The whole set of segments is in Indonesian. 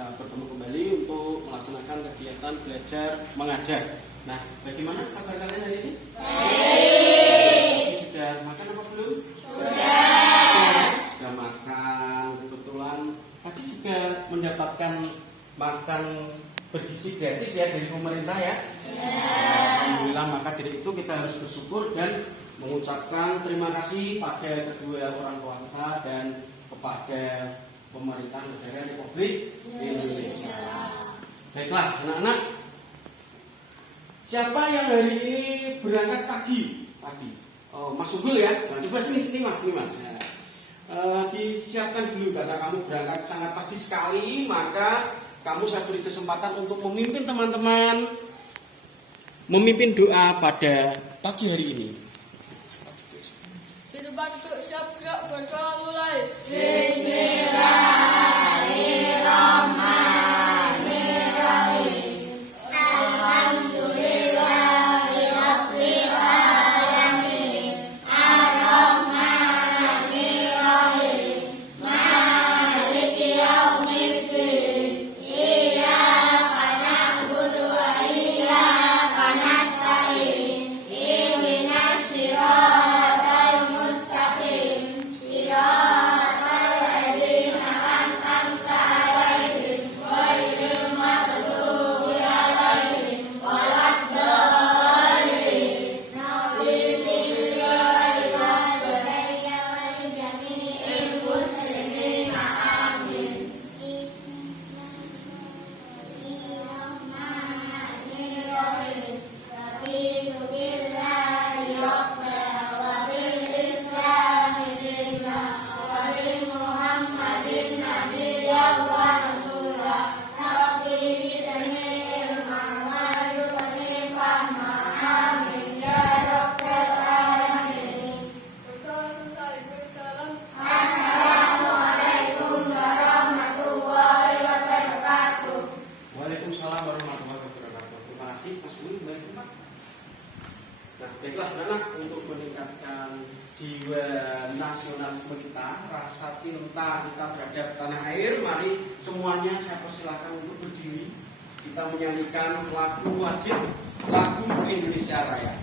bisa bertemu kembali untuk melaksanakan kegiatan belajar mengajar. Nah, bagaimana kabar kalian hari ini? Baik. Sudah makan apa belum? Sudah makan. Kebetulan tadi juga mendapatkan makan bergizi gratis ya dari pemerintah ya. Alhamdulillah, maka dari itu kita harus bersyukur dan mengucapkan terima kasih pada kedua orang tua kita dan kepada pemerintah negara Republik Indonesia. Baiklah anak-anak, siapa yang hari ini berangkat pagi? Oh, Mas Unggul ya. Nah, coba sini Mas. Disiapkan dulu karena kamu berangkat sangat pagi sekali, maka kamu saya beri kesempatan untuk memimpin teman-teman memimpin doa pada pagi hari ini. Di depan untuk siap gerak berdoa mulai. Bismillahirrahmanirrahim. Alhamdulillahirabbil alamin. Arrahmanirrahim. Maliki yaumiddin. Iyyaka na'budu wa iyyaka nasta'in. Ihdinas siratal mustaqim. Siratal ladzina an'amta 'alaihim ghairil maghdubi 'alaihim waladdallin. Nabiyil walidayya wa li jami'il muslimin. Amin. Bismillahirrahmanirrahim. Raditu billahi rabban wa bil islami dinan wa bi Muhammadin nabiyyan wa rasula. Rabbi zidni ilman warzuqni fahma. Amin ya rabbal alamin. Assalamualaikum warahmatullahi wabarakatuh. Waalaikumsalam warahmatullahi wabarakatuh. Terima kasih Mas Unggul, baik Pak. Nah, baiklah anak, untuk meningkatkan jiwa nasionalisme kita, rasa cinta kita terhadap tanah air, mari semuanya saya persilahkan untuk berdiri. Kita menyanyikan lagu wajib, lagu Indonesia Raya.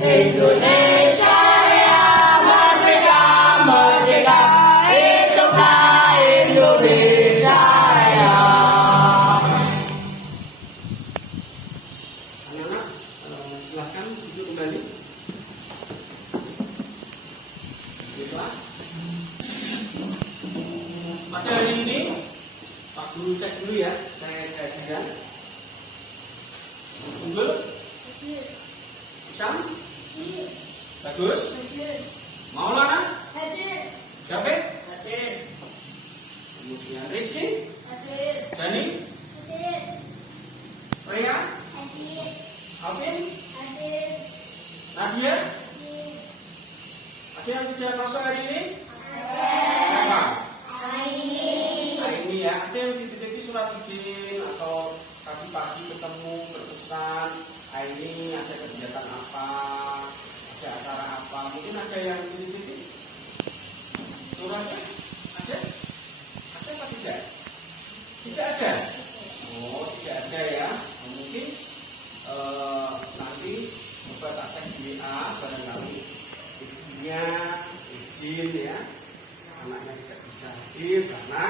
Indonesia Raya, merdeka, merdeka, hiduplah Indonesia Raya. Anak-anak, silahkan duduk kembali. Baiklah. Pada hari ini, Pak Guru cek dulu ya, cek kehadiran. Unggul? Isam? Bagus? Maulana? Syafik? Kemudian Rizky? Dani? Freya? Alvin? Nadia? Ada yang sudah masuk hari ini? Apa? Hari ini ya. Ada yang titip surat izin atau pagi-pagi ketemu berpesan. Hari ini ada kegiatan apa? Ada acara apa? Mungkin ada yang titip suratnya? Ada? Ada apa tidak? Tidak ada. Oh, tidak ada ya. Mungkin nanti coba tak cek di WA barangkali ibunya izin ya, anaknya tidak bisa hadir karena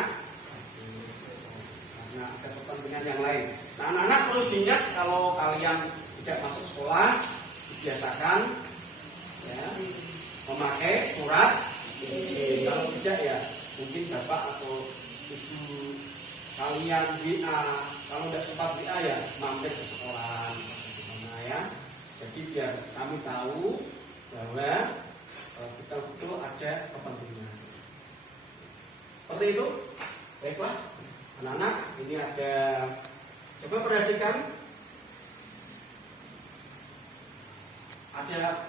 ada kepentingan yang lain. Nah, anak-anak perlu diingat kalau kalian tidak masuk sekolah dibiasakan ya memakai surat izin. Kalau tidak ya mungkin bapak atau ibu kalian WA, kalau tidak sempat WA ya mampir ke sekolah, bagaimana ya. Jadi biar kami tahu bahwa betul-betul ada kepentingan. Seperti itu. Baiklah, anak-anak, ini ada, coba perhatikan, ada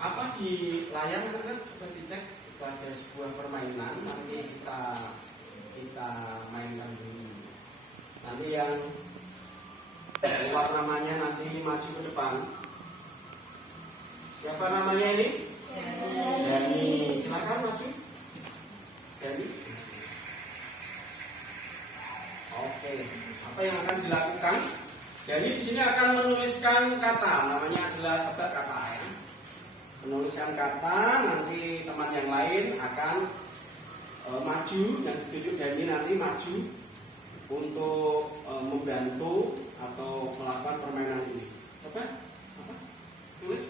apa di layar, anak-anak? Coba dicek. Itu ada sebuah permainan. Nanti kita mainkan dulu. Nanti yang keluar namanya nanti maju ke depan. Siapa namanya ini? Dani. Silakan maju. Dani. Oke. Apa yang akan dilakukan? Dani di sini akan menuliskan kata. Namanya adalah tebak kata ya. Menuliskan kata. Nanti teman yang lain akan maju dan ditunjuk Dani nanti maju untuk membantu atau melakukan permainan ini. Coba apa? Tulis.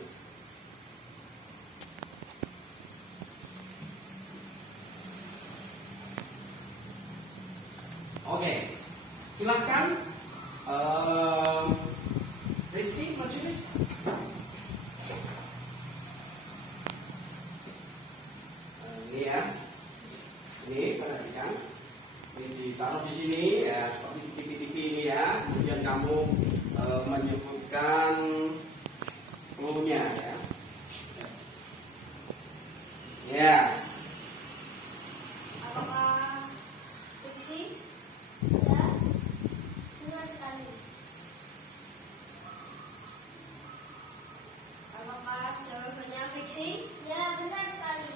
Oke, silakan. Rizky maju Riz. Ini ya. Ini perhatikan, ini ditaruh di sini ya seperti di TV-TV ini ya. Kemudian kamu menyebutkan clue-nya ya. Ya. Apakah fiksi? Ya, benar sekali. Apakah jawabannya fiksi? Ya, benar sekali.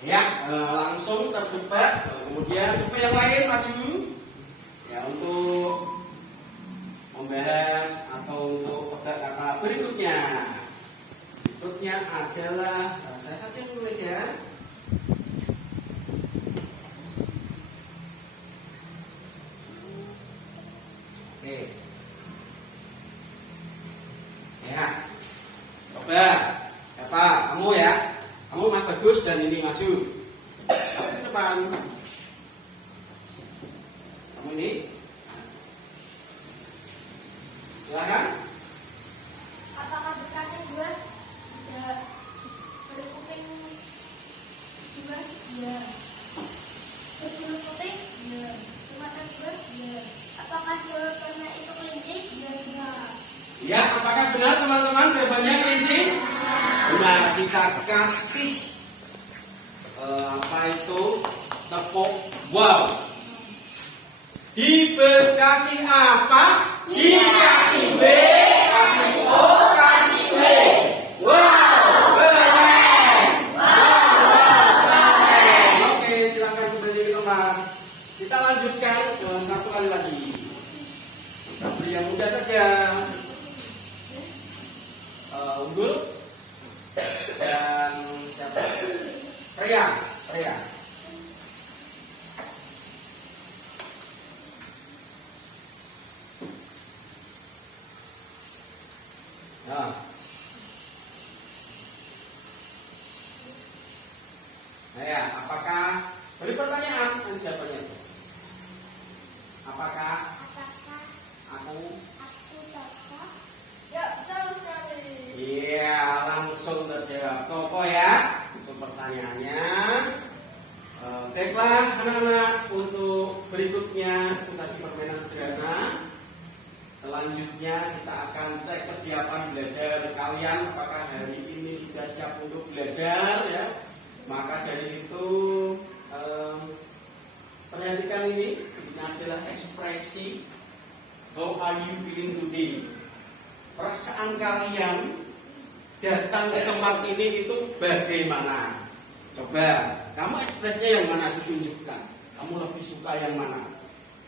Ya, langsung terjebak. Kemudian coba yang lain maju ya untuk membahas atau untuk tebak kata berikutnya. Berikutnya adalah saya saja tulis ya. Oke. Ya. Coba. Siapa? Kamu ya. Kamu Mas Bagus dan ini maju. Maju ke depan. Kamu ini. Silakan. Apakah berkata dua? Tidak. Berkuping dua? Ya. Berbulu putih? Ya. Bermata dua? Ya. Apakah jawabannya itu kelinci? Ya, benar. Ya, apakah benar teman-teman jawabannya kelinci? Benar, kita kasih apa itu tepuk wow. Dikasih apa? Dikasih B, kasih O, kasih W. Wow, keren. Keren. Oke, silakan kembali ke tempat. Kita lanjutkan satu kali lagi. Kita beri yang mudah saja. Unggul dan siapa? Priang. Nah. Nah ya, apakah beri pertanyaan nanti siapanya itu? Apakah aku cocok? Ya, betul sekali. iya, langsung terjawab. Kokoh ya untuk pertanyaannya. Baiklah anak-anak, untuk berikutnya itu tadi permainan sederhana. Selanjutnya kita akan cek kesiapan belajar kalian apakah hari ini sudah siap untuk belajar ya. Maka dari itu perhatikan ini adalah ekspresi how are you feeling today. Perasaan kalian datang ke tempat ini itu bagaimana? Coba, kamu ekspresinya yang mana ditunjukkan? Kamu lebih suka yang mana?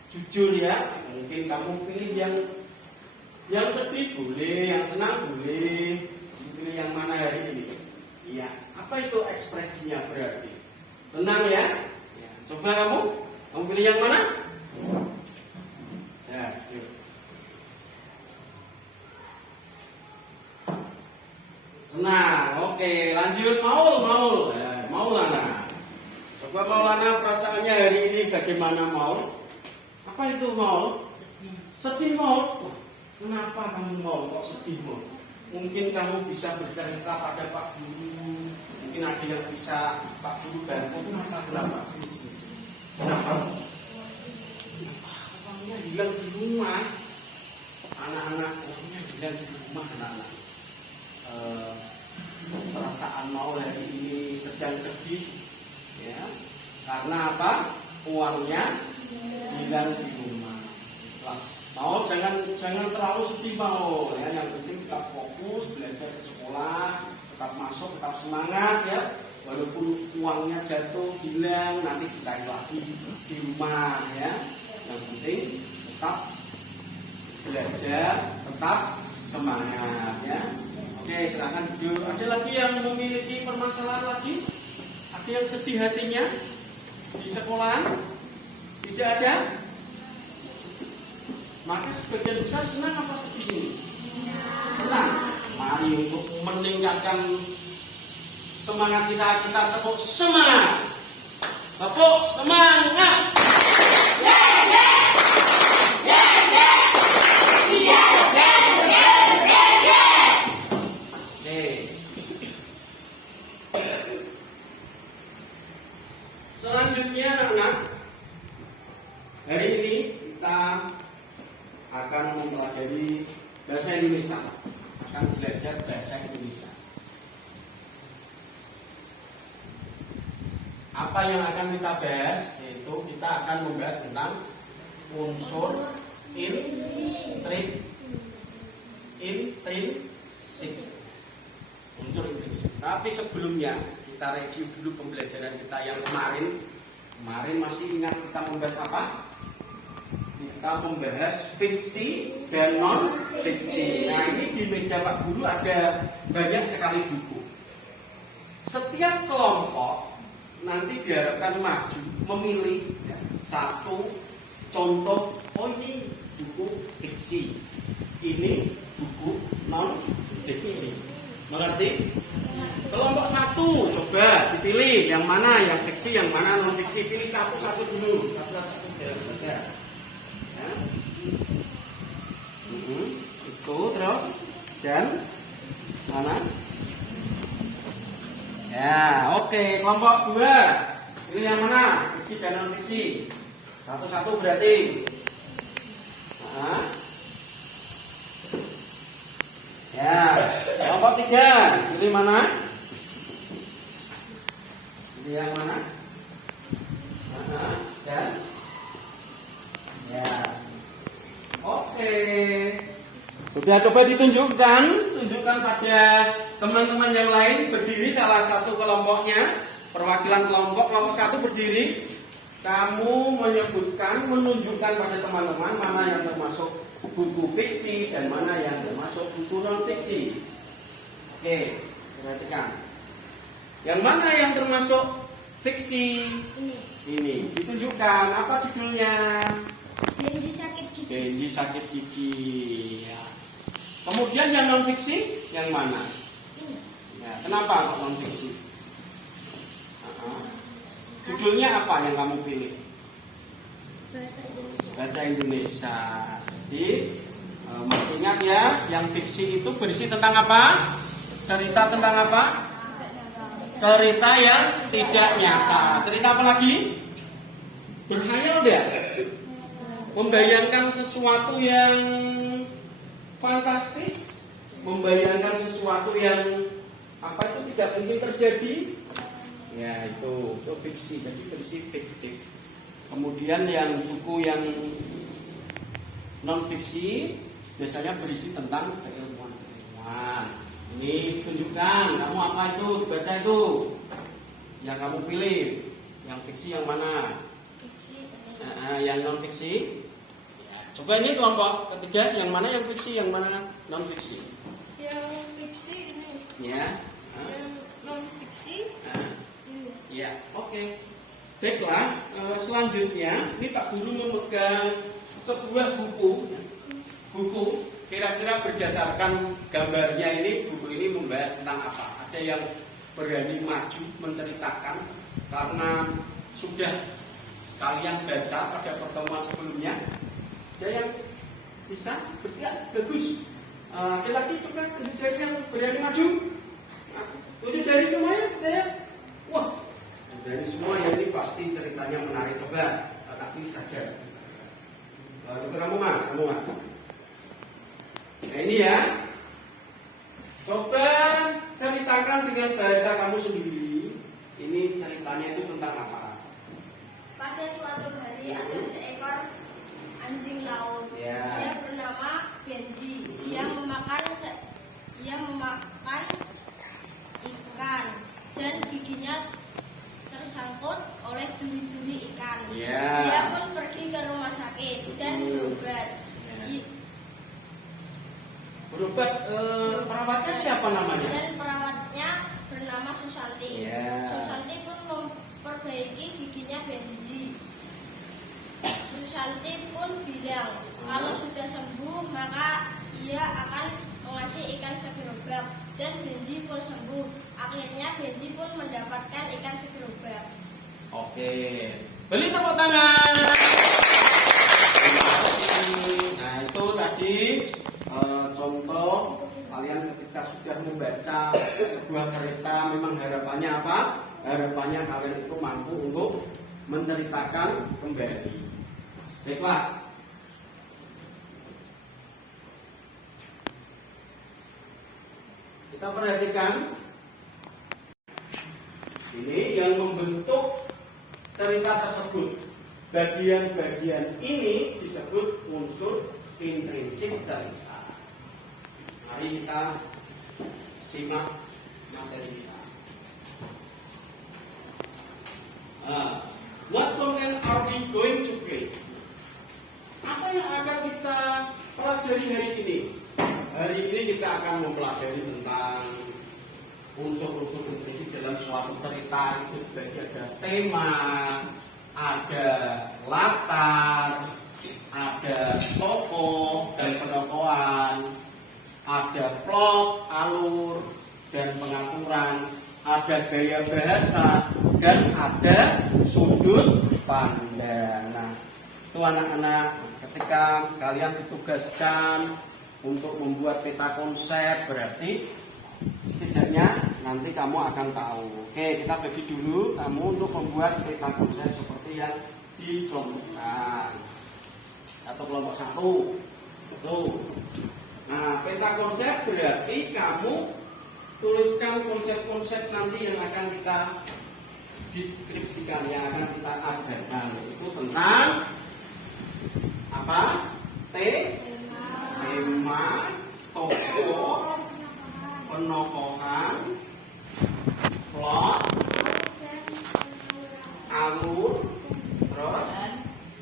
Jujur ya, mungkin kamu pilih yang sedih boleh, yang senang boleh. Pilih yang mana hari ini? Iya, apa itu ekspresinya berarti? Senang ya? Ya. Coba kamu pilih yang mana? Ya, yuk. Senang, oke, lanjut Maul. Maulana. Coba Maulana perasaannya hari ini bagaimana Maul? Apa itu Maul? Sedih Maul. Wah, kenapa kamu Maul kok sedih Maul? Mungkin kamu bisa bercerita pada Pak Guru. Mungkin ada yang bisa Pak Guru bantu. Kenapa? Sini. Kenapa? Orangnya hilang di rumah. Anak-anak orangnya hilang di rumah anak-anak. Perasaan Maul hari ini sedang sedih ya, karena apa? Uangnya hilang di rumah. Maul jangan terlalu sedih Maul ya, yang penting tetap fokus belajar ke sekolah, tetap masuk, tetap semangat ya. Walaupun uangnya jatuh hilang nanti dicari lagi di rumah ya. Yang penting tetap belajar, tetap semangat ya. Oke, silakan duduk. Ada lagi yang memiliki permasalahan lagi? Ada yang sedih hatinya di sekolahan? Tidak ada? Maka sebagian besar senang apa sedih ini? Senang. Mari untuk meningkatkan semangat kita tepuk semangat. Tepuk semangat. Selanjutnya anak-anak, hari ini kita akan mempelajari bahasa Indonesia. Akan belajar bahasa Indonesia. Apa yang akan kita bahas? Yaitu kita akan membahas tentang unsur intrinsik. Unsur intrinsik. Tapi sebelumnya kita review dulu pembelajaran kita yang kemarin. Kemarin masih ingat kita membahas apa? Kita membahas fiksi dan non fiksi. Nah ini di meja Pak Guru ada banyak sekali buku. Setiap kelompok nanti diharapkan maju memilih satu contoh. Oh ini buku fiksi, ini buku non fiksi. Mengerti? Kelompok satu, coba dipilih yang mana yang fiksi, yang mana non fiksi. Pilih satu-satu dulu. Satu-satu saja. Ya. Itu terus dan mana? Ya, oke. Kelompok dua, pilih yang mana? Fiksi dan non fiksi. Satu-satu berarti. Nah. Ya, kelompok tiga, pilih mana? Pilih yang mana? Dan ya, oke. Sudah coba tunjukkan pada teman-teman yang lain. Berdiri salah satu kelompoknya, perwakilan kelompok satu berdiri. Kamu menunjukkan pada teman-teman mana yang termasuk buku fiksi dan mana yang termasuk buku non fiksi. Oke, perhatikan. Yang mana yang termasuk fiksi? Ini. Ditunjukkan. Apa judulnya? Genji sakit gigi. Genji sakit gigi. Ya. Kemudian yang non fiksi, yang mana? Ya, kenapa kok non fiksi? Judulnya apa yang kamu pilih? Bahasa Indonesia. Jadi masih ingat ya, yang fiksi itu berisi tentang apa? Cerita tentang apa? Cerita yang tidak nyata. Cerita apa lagi? Berkhayal deh. Membayangkan sesuatu yang fantastis, membayangkan sesuatu yang Apa itu tidak mungkin terjadi? Ya itu fiksi, jadi berisi fiktif. Kemudian yang buku yang non fiksi biasanya berisi tentang keilmuan. Ini ditunjukkan, kamu apa itu, dibaca itu. Yang kamu pilih, yang fiksi yang mana? Fiksi. Yang non fiksi. Coba ini kelompok ketiga, yang mana yang fiksi, yang mana non fiksi? Yang fiksi ini. Ya. Yang non fiksi. Ya, oke. Baiklah, selanjutnya ini Pak Guru memegang sebuah buku. Buku kira-kira berdasarkan gambarnya ini, buku ini membahas tentang apa? Ada yang berani maju menceritakan karena sudah kalian baca pada pertemuan sebelumnya. Ada yang bisa bersiap, bagus. Laki-laki coba tunjuk jari yang berani maju. Tunjuk jari semuanya, saya. Wah, dari semua yang ini pasti ceritanya menarik. Coba kaki saja. Coba kamu mas. Nah ini ya. Coba ceritakan dengan bahasa kamu sendiri. Ini ceritanya itu tentang apa? Pada suatu hari ada seekor anjing laut. Ya. Dia bernama Benji. Dia memakan ikan dan giginya tersangkut oleh duri-duri ikan. Ya. Dia pun pergi ke rumah sakit dan berobat. Berobat, perawatnya siapa namanya? Dan perawatnya bernama Susanti. Ya. Susanti pun memperbaiki giginya Benji. Susanti pun bilang kalau sudah sembuh maka ia akan mengasih ikan segerobak dan Benji pun sembuh. Akhirnya Benji pun mendapatkan ikan segerobak. Oke, beri tepuk tangan. Nah itu tadi contoh kalian ketika sudah membaca sebuah cerita, memang harapannya apa? Harapannya kalian itu mampu untuk menceritakan kembali. Baiklah. Kita perhatikan ini yang membentuk cerita tersebut. Bagian-bagian ini disebut unsur intrinsik cerita. Mari kita simak materi kita. What content are we going to create? Apa yang akan kita pelajari hari ini? Hari ini kita akan mempelajari tentang unsur-unsur intrinsik dalam suatu cerita. Itu dibagi ada tema, ada latar, ada tokoh dan penokohan, ada plot, alur dan pengaturan, ada gaya bahasa dan ada sudut pandang. Nah, itu anak-anak ketika kalian ditugaskan untuk membuat peta konsep, berarti setidaknya nanti kamu akan tahu. Oke, kita bagi dulu kamu untuk membuat peta konsep seperti yang dicontohkan. Atau kelompok 1. Tuh. Nah, peta konsep berarti kamu tuliskan konsep-konsep nanti yang akan kita deskripsikan, yang akan kita ajarkan. Itu tentang apa? Tema, tokoh, penokohan, plot, alur, terus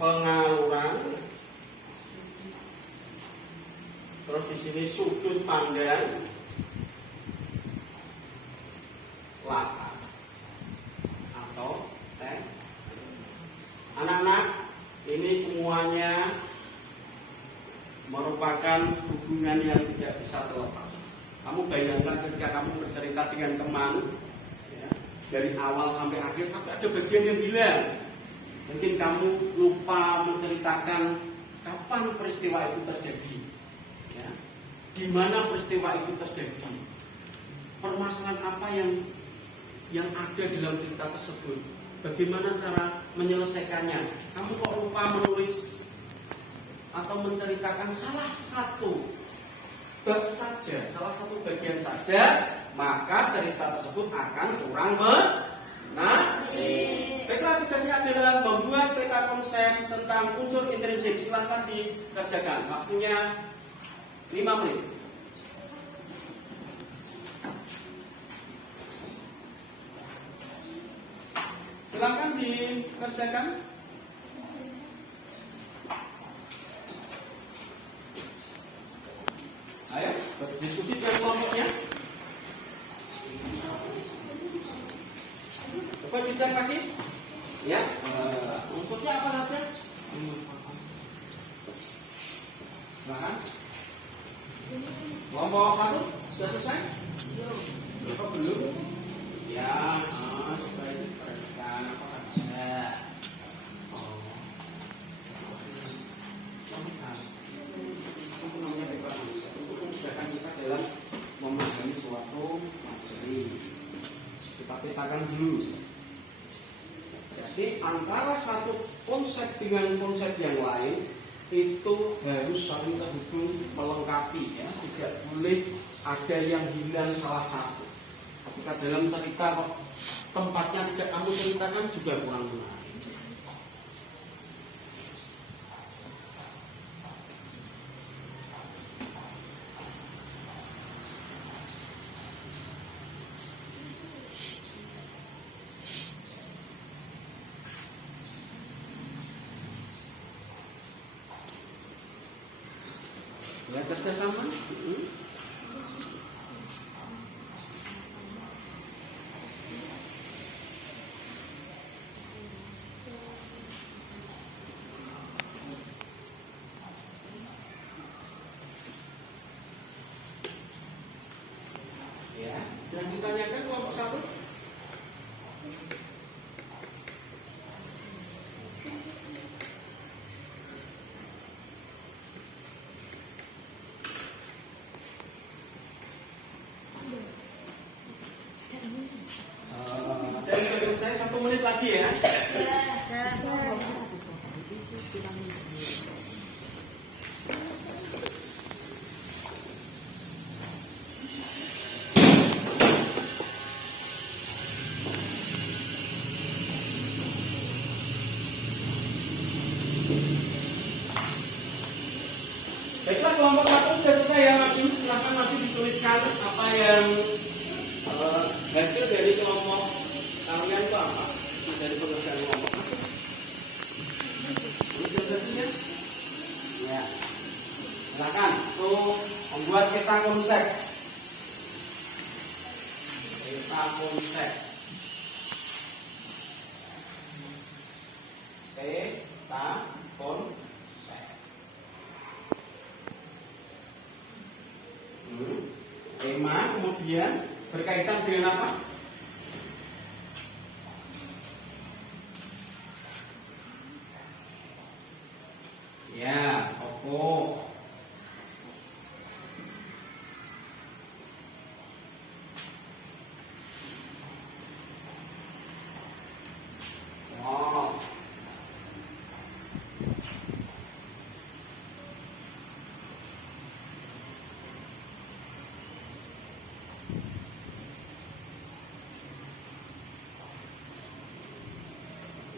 pengaluran, terus di sini sudut pandang, latar atau set. Anak-anak, ini semuanya merupakan hubungan yang tidak bisa terlepas. Kamu bayangkan ketika kamu bercerita dengan teman, ya, dari awal sampai akhir, tapi ada bagian yang hilang. Mungkin kamu lupa menceritakan kapan peristiwa itu terjadi, ya, di mana peristiwa itu terjadi, permasalahan apa yang ada dalam cerita tersebut, bagaimana cara menyelesaikannya. Kamu kok lupa menulis atau menceritakan salah satu bab saja, salah satu bagian saja, maka cerita tersebut akan kurang menarik. Baiklah, tugasnya adalah membuat peta konsep tentang unsur intrinsik. Silahkan dikerjakan. Waktunya 5 menit. Silahkan dikerjakan. Ayo, berdiskusi dengan kelompoknya. Coba dicek lagi. Ya, unsurnya apa saja? Silahkan. Kelompok 1 sudah selesai? Belum? Ya, supaya diperhatikan apa saja. Itu namanya peta konsep. Untuk memudahkan kita dalam memahami suatu materi. Kita petakan dulu. Jadi antara satu konsep dengan konsep yang lain itu harus saling terhubung, melengkapi, ya. Tidak boleh ada yang hilang salah satu. Ketika dalam cerita kok tempatnya tidak kamu ceritakan juga kurang menarik. Ya, kerjasama. Ya, dan ditanyakan kelompok 1. Dan selesai 1 menit lagi ya. Baiklah, kelompok 1 sudah selesai ya, maju. Silahkan maju dituliskan apa yang hasil dari kelompok kalian itu apa? Hasil dari pekerjaan kelompok. Tulis hasilnya. Ya. Silakan. Tuh, membuat peta konsep. Peta konsep. Peta konsep. Tema kemudian berkaitan dengan apa? Ya, tokoh. Oh.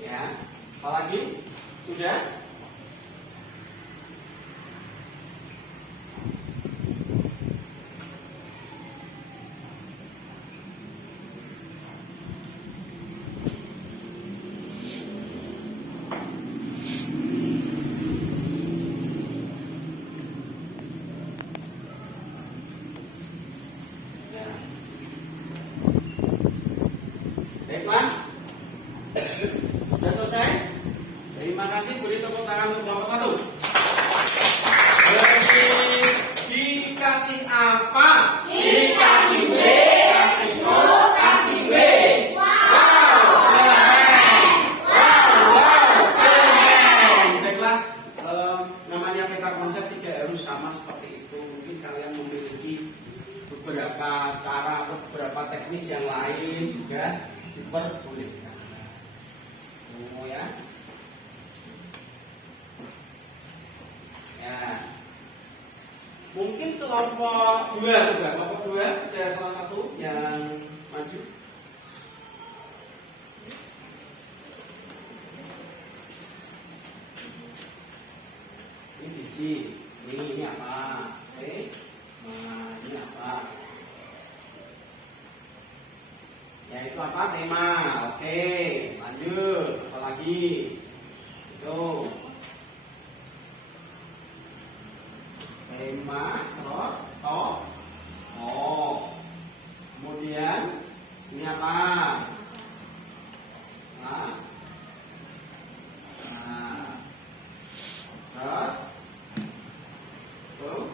Ya, apalagi? Sudah? Ya. Baiklah. Sudah selesai? Terima kasih, beri tepuk tangan untuk kelompok 1. Dikasih apa? Dikasih B, kasih O, kasih W. Wow, keren. Wow, keren. Baiklah, namanya peta konsep tidak harus sama seperti itu. Mungkin kalian memiliki beberapa cara atau beberapa teknis yang lain juga diperbolehkan. Oh ya. Ya. Mungkin kelompok 2 juga. Kelompok 2 ada salah satu yang maju. Ini visi. Ini apa? Oke. Nah, ini apa? Ya itu apa? Tema. Oke. Lanjut. Apa lagi? Itu. Tema. Terus toh. Oh. Kemudian ini apa? Nah. Nah. Terus. Tuh.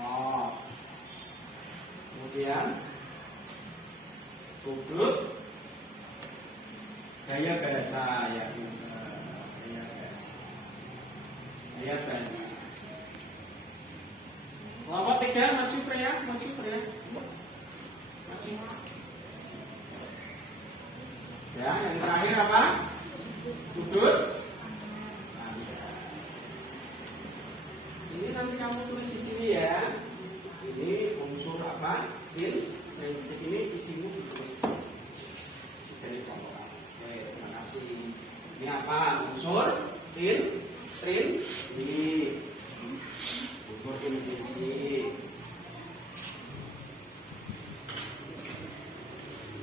Wow. Kemudian sudut gaya bahasa ya, gaya bahasa. Kelompok 3 maju Freya, maju Freya. Maju. Ya, yang terakhir apa? Sudut. Ini nanti kamu tulis di sini ya. Ini unsur apa? Prinsip ini isimu ditulis di sini. Dari kelompok A. Oke, terima kasih. Ini apa? Unsur trin. Ini unsur intrinsik.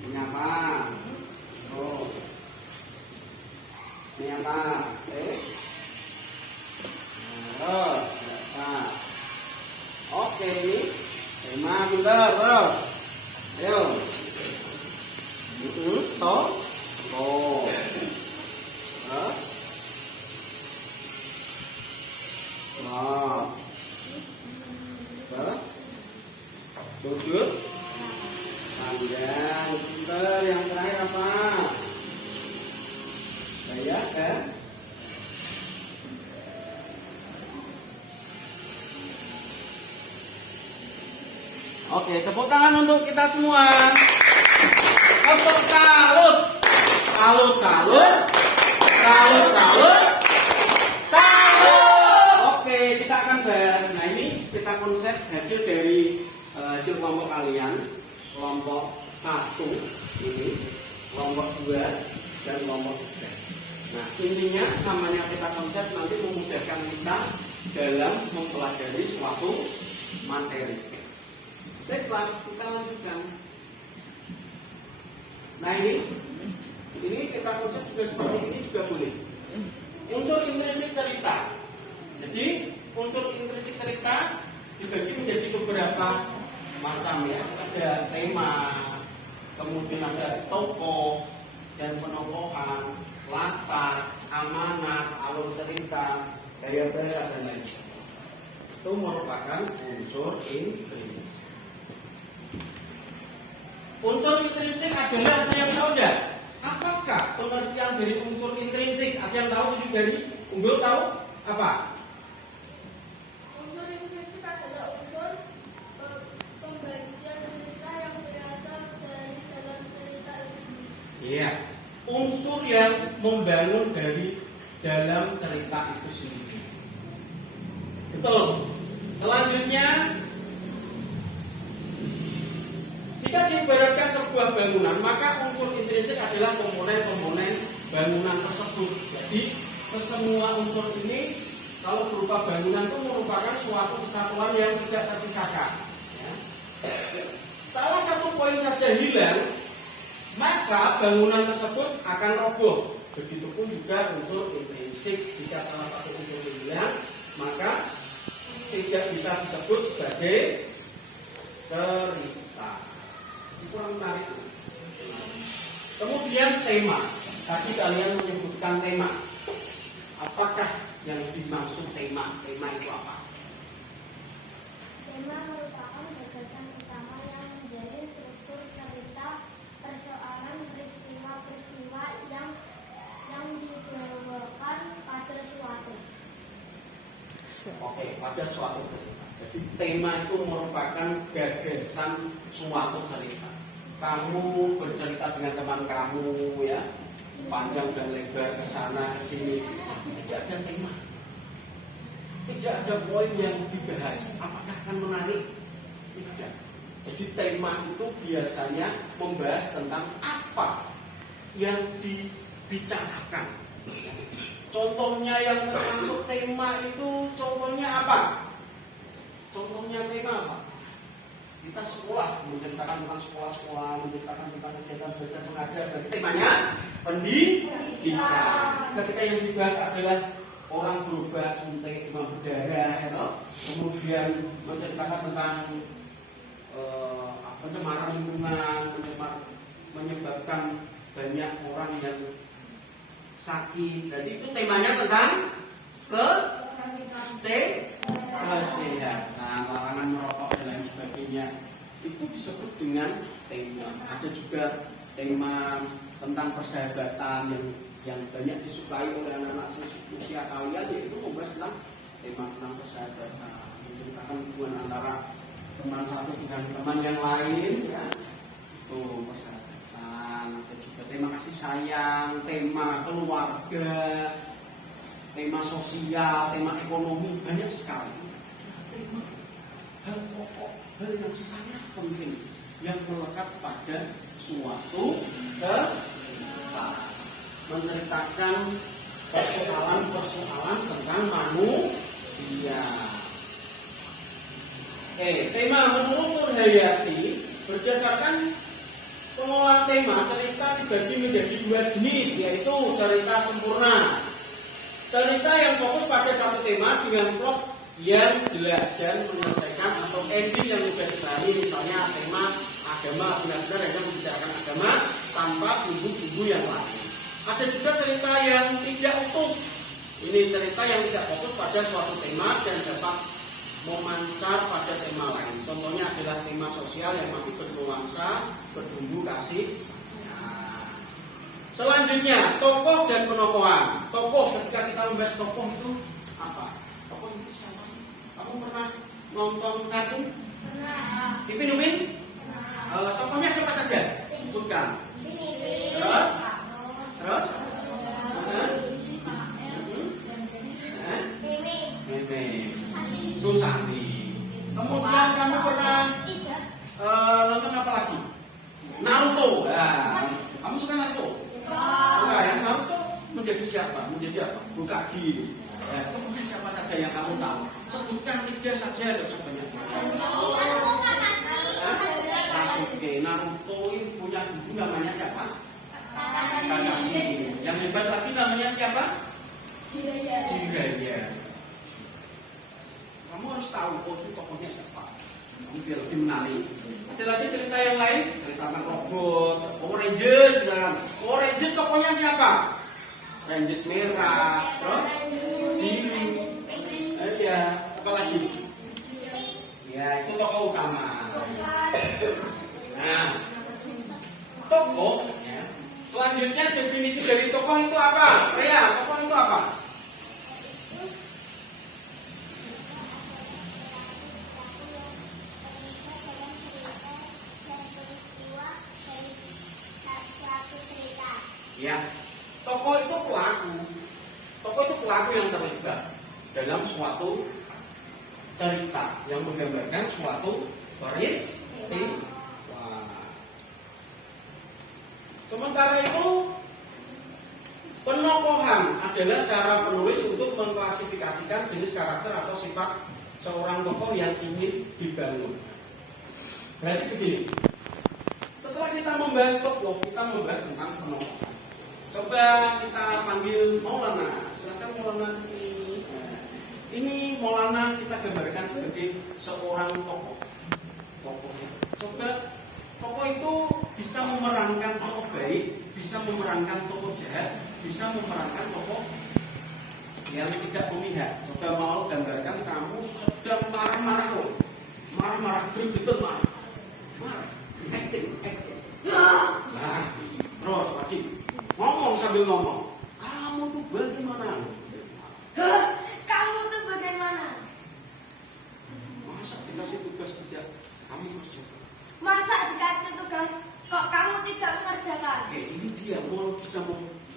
Ini apa? Ini apa? Terus, oke ini tema pintar terus. Ayo. Toh. Terus. Nah. Terus. Sudut. Panjang. Pintar. Yang terakhir apa? Gaya kan? Oke, tepuk tangan untuk kita semua. Untuk salut. Salut. Oke, kita akan bahas. Nah, ini kita konsep hasil dari hasil kelompok kalian. Kelompok 1 ini, kelompok 2 dan kelompok 3. Nah, intinya namanya kita konsep nanti memudahkan kita dalam mempelajari suatu materi. Baiklah, kita lanjutkan. Nah ini kita konsep juga seperti ini juga boleh. Unsur intrinsik cerita. Jadi unsur intrinsik cerita dibagi menjadi beberapa macam ya. Ada tema, kemudian ada tokoh dan penokohan, latar, amanat, alur cerita, gaya bahasa dan lain sebagainya. Itu merupakan unsur intrinsik. Unsur intrinsik adalah, ada yang tahu enggak? Apakah pengertian dari unsur intrinsik? Ada yang tahu? Jadi dari Unggul tahu apa? Unsur intrinsik adalah unsur pembagian cerita yang berasal dari dalam cerita itu. Iya, unsur yang membangun dari dalam cerita itu sendiri. Betul. Selanjutnya, jika diibaratkan sebuah bangunan, maka unsur intrinsik adalah komponen-komponen bangunan tersebut. Jadi, kesemua unsur ini kalau berupa bangunan itu merupakan suatu kesatuan yang tidak terpisahkan. Ya. Salah satu poin saja hilang, maka bangunan tersebut akan roboh. Begitupun juga unsur intrinsik. Jika salah satu unsur hilang, maka tidak bisa disebut sebagai cerita. Kurang menarik. Kemudian tema. Tadi kalian menyebutkan tema. Apakah yang dimaksud tema? Tema itu apa? Tema merupakan gagasan utama yang menjadi struktur cerita, persoalan, peristiwa-peristiwa yang dibawakan pada suatu. Oke, pada suatu cerita. Jadi tema itu merupakan gagasan suatu cerita. Kamu bercerita dengan teman kamu ya, panjang dan lebar ke sana ke sini. tidak ada tema, tidak ada poin yang dibahas. Apakah akan menarik? Tidak. Jadi tema itu biasanya membahas tentang apa yang dibicarakan. Contohnya yang termasuk tema itu, contohnya apa? Contohnya tema apa? Kita sekolah, menceritakan tentang sekolah-sekolah, menceritakan tentang kegiatan belajar mengajar, dan temanya pendidikan. Ketika yang dibahas adalah orang berobat, suntik, demam berdarah, ya, kemudian menceritakan tentang pencemaran lingkungan, menyebabkan banyak orang yang sakit. Jadi itu temanya tentang kesehatan, larangan merokok dan lain sebagainya. Itu disebut dengan tema. Ada juga tema tentang persahabatan yang banyak disukai oleh anak-anak usia kalian, yaitu membahas tentang tema tentang persahabatan, menceritakan hubungan antara teman satu dengan teman yang lain, ya. Itu persahabatan. Ada juga tema kasih sayang, tema keluarga, tema sosial, tema ekonomi, banyak sekali. Tema hal pokok, hal yang sangat penting yang melekat pada suatu tempat, menceritakan persoalan-persoalan tentang manusia. Tema menurut Nur Hayati berdasarkan pengelolaan tema, cerita dibagi menjadi dua jenis, yaitu cerita sempurna, cerita yang fokus pada satu tema dengan plot yang jelas dan menyelesaikan, atau ending yang sudah dibahagi. Misalnya tema agama, benar-benar hanya membicarakan agama tanpa bumbu-bumbu yang lain. Ada juga cerita yang tidak utuh. Ini cerita yang tidak fokus pada suatu tema dan dapat memancar pada tema lain. Contohnya adalah tema sosial yang masih bernuansa, berbumbu kasih sayang. Selanjutnya, tokoh dan penokohan. Tokoh, ketika kita membahas tokoh itu apa? Tokoh itu siapa sih? Kamu pernah nonton kartun? Pernah. Ipin Upin? Tokohnya siapa saja? Sebutkan. Terus? Meme. Susani. Kemudian kamu pernah nonton apa lagi? Naruto. Nah, kamu suka Naruto? Suka ya? Naruto menjadi siapa? Menjadi apa? Hokage. Tokohnya siapa saja yang kamu tahu? Sebutkan 3 saja, tidak usah banyak. Sasuke. Naruto ini punya ibu namanya siapa? Kakashi. Yang hebat lagi namanya siapa? Jiraiya. Kamu harus tahu itu tokohnya siapa. Kamu biar lebih menarik. Ada lagi cerita yang lain, cerita tentang robot, Power Rangers misalkan. Power Rangers tokohnya siapa? Rangers merah, terus biru. Ya, apa lagi? Ya, itu tokoh utama. Nah, tokoh. Ya. Selanjutnya definisi dari tokoh itu apa? Ria, tokoh itu apa? Ya, tokoh itu pelaku. Tokoh itu pelaku yang terlibat dalam suatu cerita yang menggambarkan suatu peristiwa. Sementara itu, penokohan adalah cara penulis untuk mengklasifikasikan jenis karakter atau sifat seorang tokoh yang ingin dibangun. Berarti begini, setelah kita membahas tokoh, kita membahas tentang penokohan. Coba kita panggil Maulana. Silakan Maulana ke sini. Ini Maulana kita gambarkan sebagai seorang tokoh. Coba tokoh itu bisa memerankan tokoh baik, bisa memerankan tokoh jahat, bisa memerankan tokoh yang tidak memihak. Coba mau gambarkan kamu sedang marah-marah loh. Marah-marah, gregetan marah. Acting. Nah, terus lagi. Ngomong sambil ngomong. Kamu tuh bagaimana? Kamu tuh bagaimana? Masa dikasih tugas kerja kamu kerja? Masa dikasih tugas kok kamu tidak mengerjakan? Ini dia mau bisa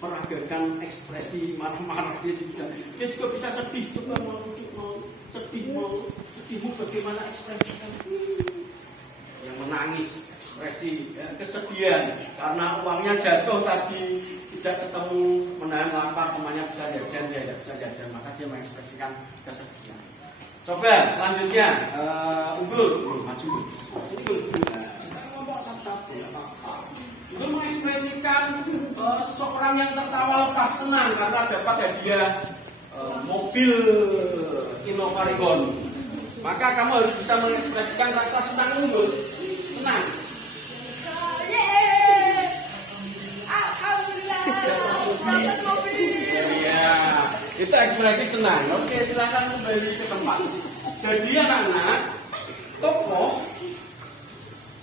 peragakan ekspresi marah-marah, dia juga bisa sedih, juga mau sedihmu bagaimana ekspresikan, yang menangis ekspresi ya, kesedihan karena uangnya jatuh tadi, tidak ketemu, menahan lapar, temannya bisa jajan, dia tidak bisa jajan, maka dia mengekspresikan kesedihan. Coba selanjutnya Unggul maju. Ini kita ngomong satu-satu ya apa-apa. Itu mengekspresikan seseorang yang tertawa lepas senang karena dapat hadiah mobil Innova Regon. Maka kamu harus bisa mengekspresikan rasa senang Unggul. Senang. Alhamdulillah dapat mobil. Ya, itu ekspresi senang. Oke, silakan kembali ke tempat. Jadi anak-anak, tokoh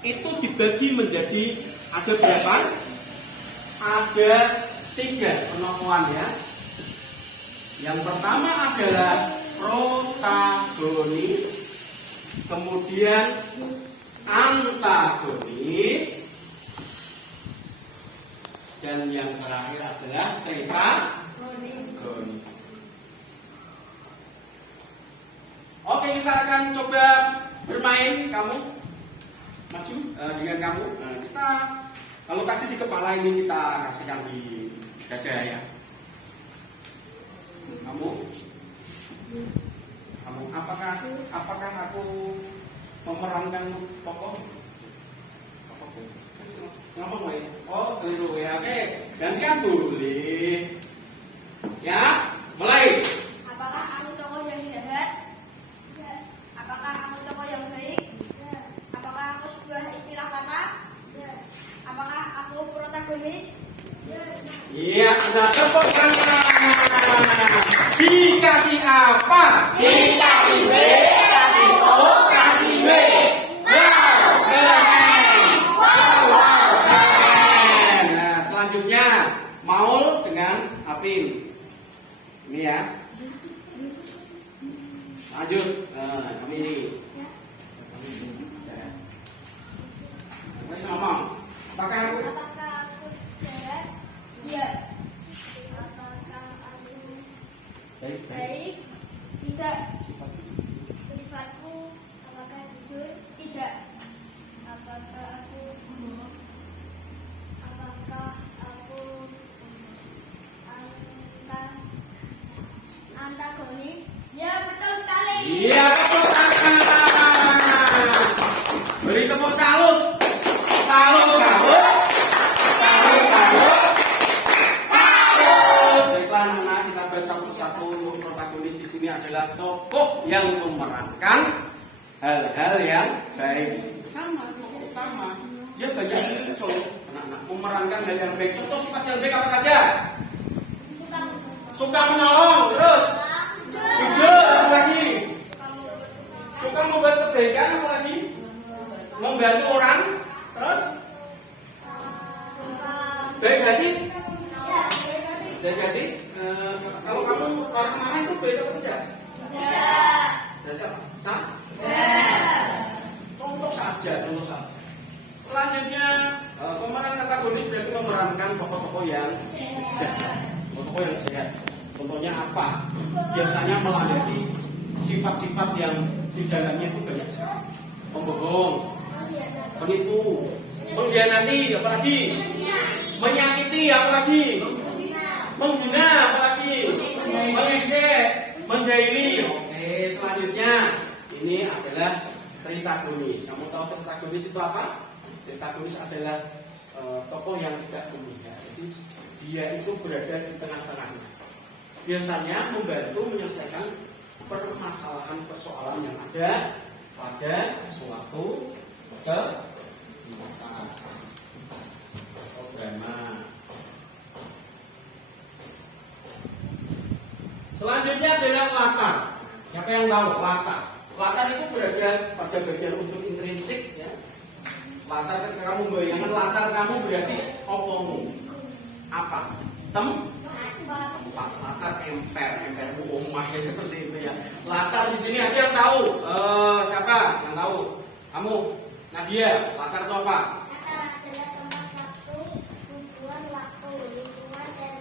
itu dibagi menjadi ada berapa? Ada 3 penokohan ya. Yang pertama adalah protagonis, kemudian antagonis, dan yang terakhir adalah protagonis. Oke, kita akan coba bermain. Kamu maju dengan kamu. Nah, kita kalau tadi di kepala ini kita kasihkan di dada ya. Kamu apakah aku memerankan tokoh? Ngomong ya? Oh, keliru ya. Oke, gantian boleh. Ya, mulai. Apakah aku tokoh yang jahat? Apakah aku tokoh yang baik? Apakah aku sebuah istilah kata? Apakah aku protagonis? Iya, ada tepuk tangan. Dikasih apa? Dikasih B, kasih O, Kasih B. Wow, keren. Wow, keren. Nah, selanjutnya Maul dengan Apin. Ini ya. Lanjut. Kami ini. Mari ngomong. Apakah aku jahat? Iya. Apakah aku baik? Tidak. Sifatku apakah jujur? Tidak. Apakah aku antagonis? Ya, betul sekali. Iya, tepuk tangan. Beri tepuk salut. Salut. Baiklah, anak kita bahas satu-satu. Protagonis di sini adalah tokoh yang memerankan hal-hal yang baik. Sama, tokoh utama. Dia banyak muncul, anak-anak memerankan hal yang baik. Contoh sifat yang baik apa saja? Suka menolong, terus jujur, apa lagi? Suka membuat kebaikan, apa lagi? Membantu orang, terus baik hati. Baik hati. Kalau kamu marah-marah itu baik apa tidak? Tidak. Sah? Contoh saja. Selanjutnya pemeran antagonis berarti memerankan tokoh-tokoh yang jahat. Tokoh yang jahat. Contohnya apa? Biasanya melandasi sifat-sifat yang di dalamnya itu banyak sekali. Pembohong, penipu, mengkhianati, apalagi menyakiti, apalagi menghina, apalagi mengejek, menjahili. Oke, selanjutnya ini adalah tritagonis. Kamu tahu tritagonis itu apa? Tritagonis adalah tokoh yang tidak memihak. Jadi dia itu berada di tengah-tengahnya. Biasanya membantu menyelesaikan permasalahan persoalan yang ada pada suatu programa. Selanjutnya adalah latar. Siapa yang tahu latar? Latar itu berada pada bagian unsur intrinsik ya. Latar ketika kamu bayangkan latar kamu berarti opomu. Apa? Tempat. Latar emper rumahnya seperti itu ya. Latar di sini ada yang tahu? Siapa yang tahu? Kamu, Nadia. Latar itu apa? Latar adalah tempat waktu, tujuan waktu, lingkungan dan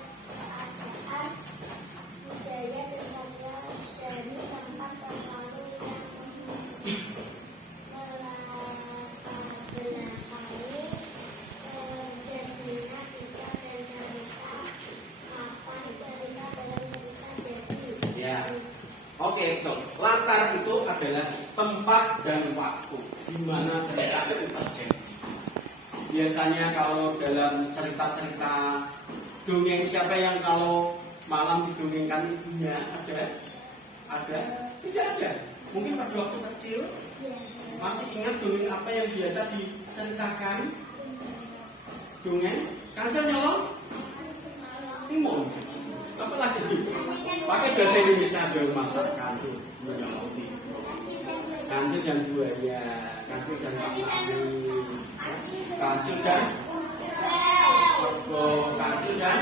Ya. Oke, itu latar itu adalah tempat dan waktu di mana cerita itu terjadi. Biasanya kalau dalam cerita-cerita dongeng, siapa yang kalau malam didongengkan ibunya ada? Ada? Tidak ada. Mungkin pada waktu kecil masih ingat dongeng apa yang biasa diceritakan? Dongeng Kancil Nyolong Timun. Apa lagi? Pakai bahasa Indonesia dong, masak kancil nyolong timun. Kancil dan buaya, kancil dan waknami, kancil dan kerbau, kancil dan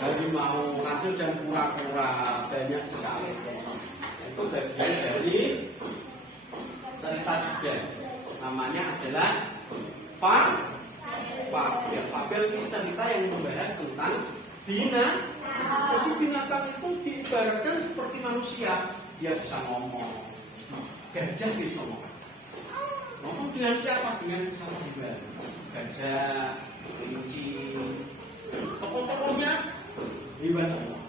harimau, kancil dan kura-kura, banyak sekali. Itu bagian dari cerita juga. Namanya adalah fabel. Fabel ini cerita yang membahas tentang binatang. Jadi binatang itu diibaratkan seperti manusia. Dia bisa ngomong. Gajah bisa ngomong. Ngomong dengan siapa? Dengan sesama hewan. Gajah, kelinci, tokoh-tokohnya hewan semua.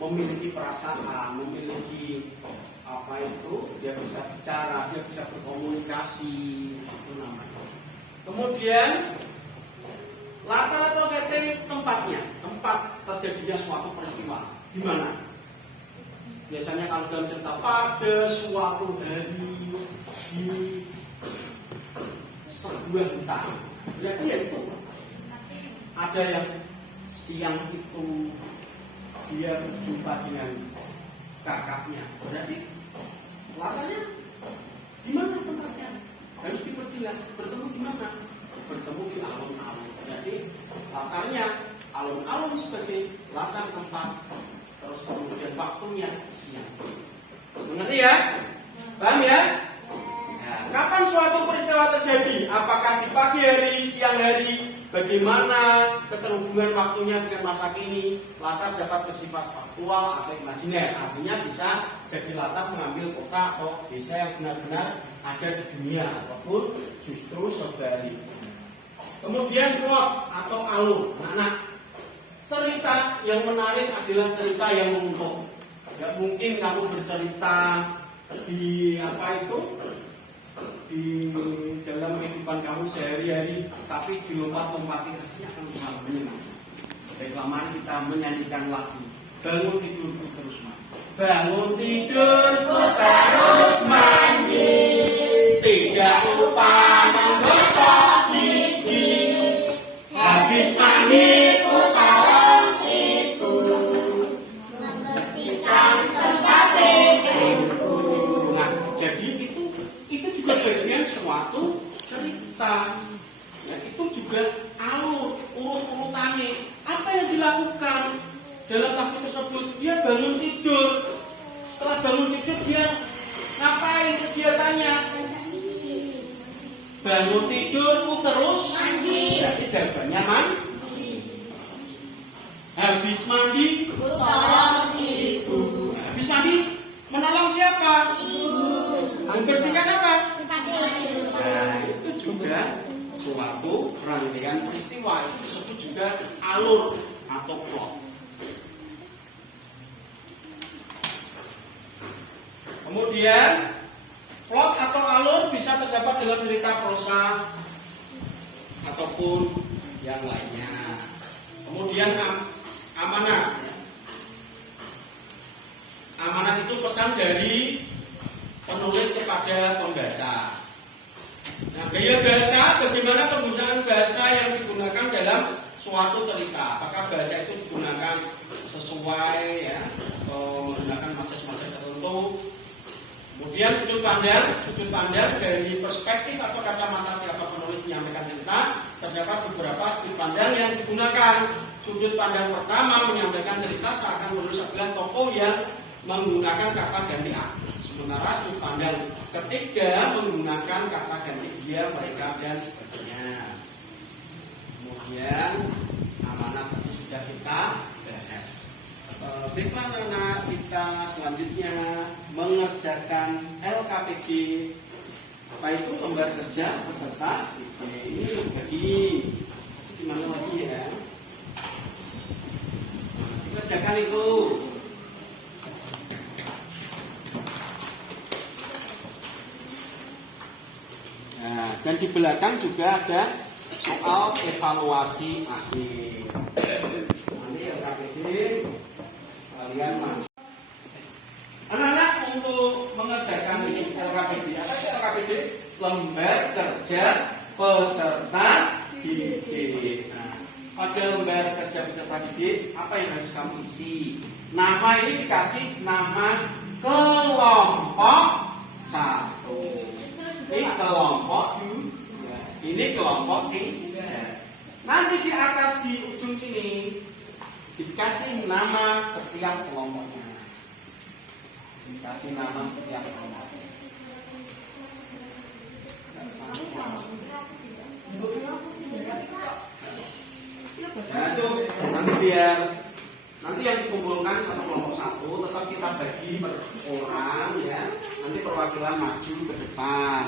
Memiliki perasaan, memiliki apa itu, dia bisa bicara, dia bisa berkomunikasi, itu namanya. Kemudian latar atau setting tempatnya, tempat terjadinya suatu peristiwa, di mana? Biasanya kalau dalam cerita pada suatu hari di sebuah hutan, berarti ya itu ada yang siang itu dia berjumpa dengan kakaknya, berarti latarnya di mana tempatnya? Harus diperjelas. Bertemu di mana? Bertemu di alun-alun. Jadi latarnya alun-alun sebagai latar tempat. Terus kemudian waktunya siang. Mengerti ya? Paham ya? Nah, kapan suatu peristiwa terjadi? Apakah di pagi hari, siang hari? Bagaimana keterhubungan waktunya dengan masa kini? Latar dapat bersifat faktual atau imajiner. Artinya bisa jadi latar mengambil kota atau desa yang benar-benar ada di dunia, ataupun justru sebaliknya. Kemudian plot atau alur. Nah, cerita yang menarik adalah cerita yang mengutuk. Gak mungkin kamu bercerita di apa itu, di dalam kehidupan kamu sehari-hari, tapi dilompat-lompati rasanya akan menyenangkan. Baiklah, mari kita menyanyikan lagu Bangun Tidurku Terus Mandi. Bangun tidurku terus mandi, tidak lupa menggosok gigi. Habis mandi ku taruh itu, membersihkan tempat tidurku. Nah, jadi itu juga bagian suatu cerita. Ya, itu juga alur, urut-urutannya. Apa yang dilakukan dalam lagu tersebut? Dia bangun tidur. Setelah bangun tidur dia ngapain kegiatannya? Bangun tidur ku terus mandi. Berarti jawabannya mandi. Habis mandi ku tolong ibu. Habis mandi menolong siapa? Ibu. Membersihkan apa? Nah, itu juga suatu rangkaian peristiwa. Itu disebut juga alur atau plot. Kemudian plot atau alur bisa terdapat dalam cerita prosa ataupun yang lainnya. Kemudian amanat. Amanat itu pesan dari penulis kepada pembaca. Nah, gaya bahasa, bagaimana penggunaan bahasa yang digunakan dalam suatu cerita. Apakah bahasa itu digunakan sesuai ya, atau menggunakan maksud-maksud tertentu. Kemudian sudut pandang dari perspektif atau kacamata siapa penulis menyampaikan cerita. Terdapat beberapa sudut pandang yang digunakan. Sudut pandang pertama menyampaikan cerita seakan menulis adalah tokoh yang menggunakan kata ganti aku. Sementara sudut pandang ketiga menggunakan kata ganti dia, mereka, dan sebagainya. Kemudian amanat tadi sudah kita bahas. Baiklah anak, kita selanjutnya mengerjakan LKPG. Apa itu lembar kerja peserta? Ini bagi gimana lagi ya? Kita kerjakan itu. Nah, dan di belakang juga ada soal evaluasi akhir. Nanti LKPD kalian masuk. Anak-anak untuk mengerjakan ini LKPD, apa itu LKPD? Lembar kerja peserta didik. Nah, pada lembar kerja peserta didik, apa yang harus kamu isi? Nama ini dikasih nama kelompok 1. Ini kelompok 2. Ini kelompok 3. Nanti di atas di ujung sini dikasih nama setiap kelompoknya. Dikasih nama setiap kelompoknya. Nah itu nanti biar nanti yang dikumpulkan satu kelompok 1 tetap kita bagi per orang ya. Nanti perwakilan maju ke depan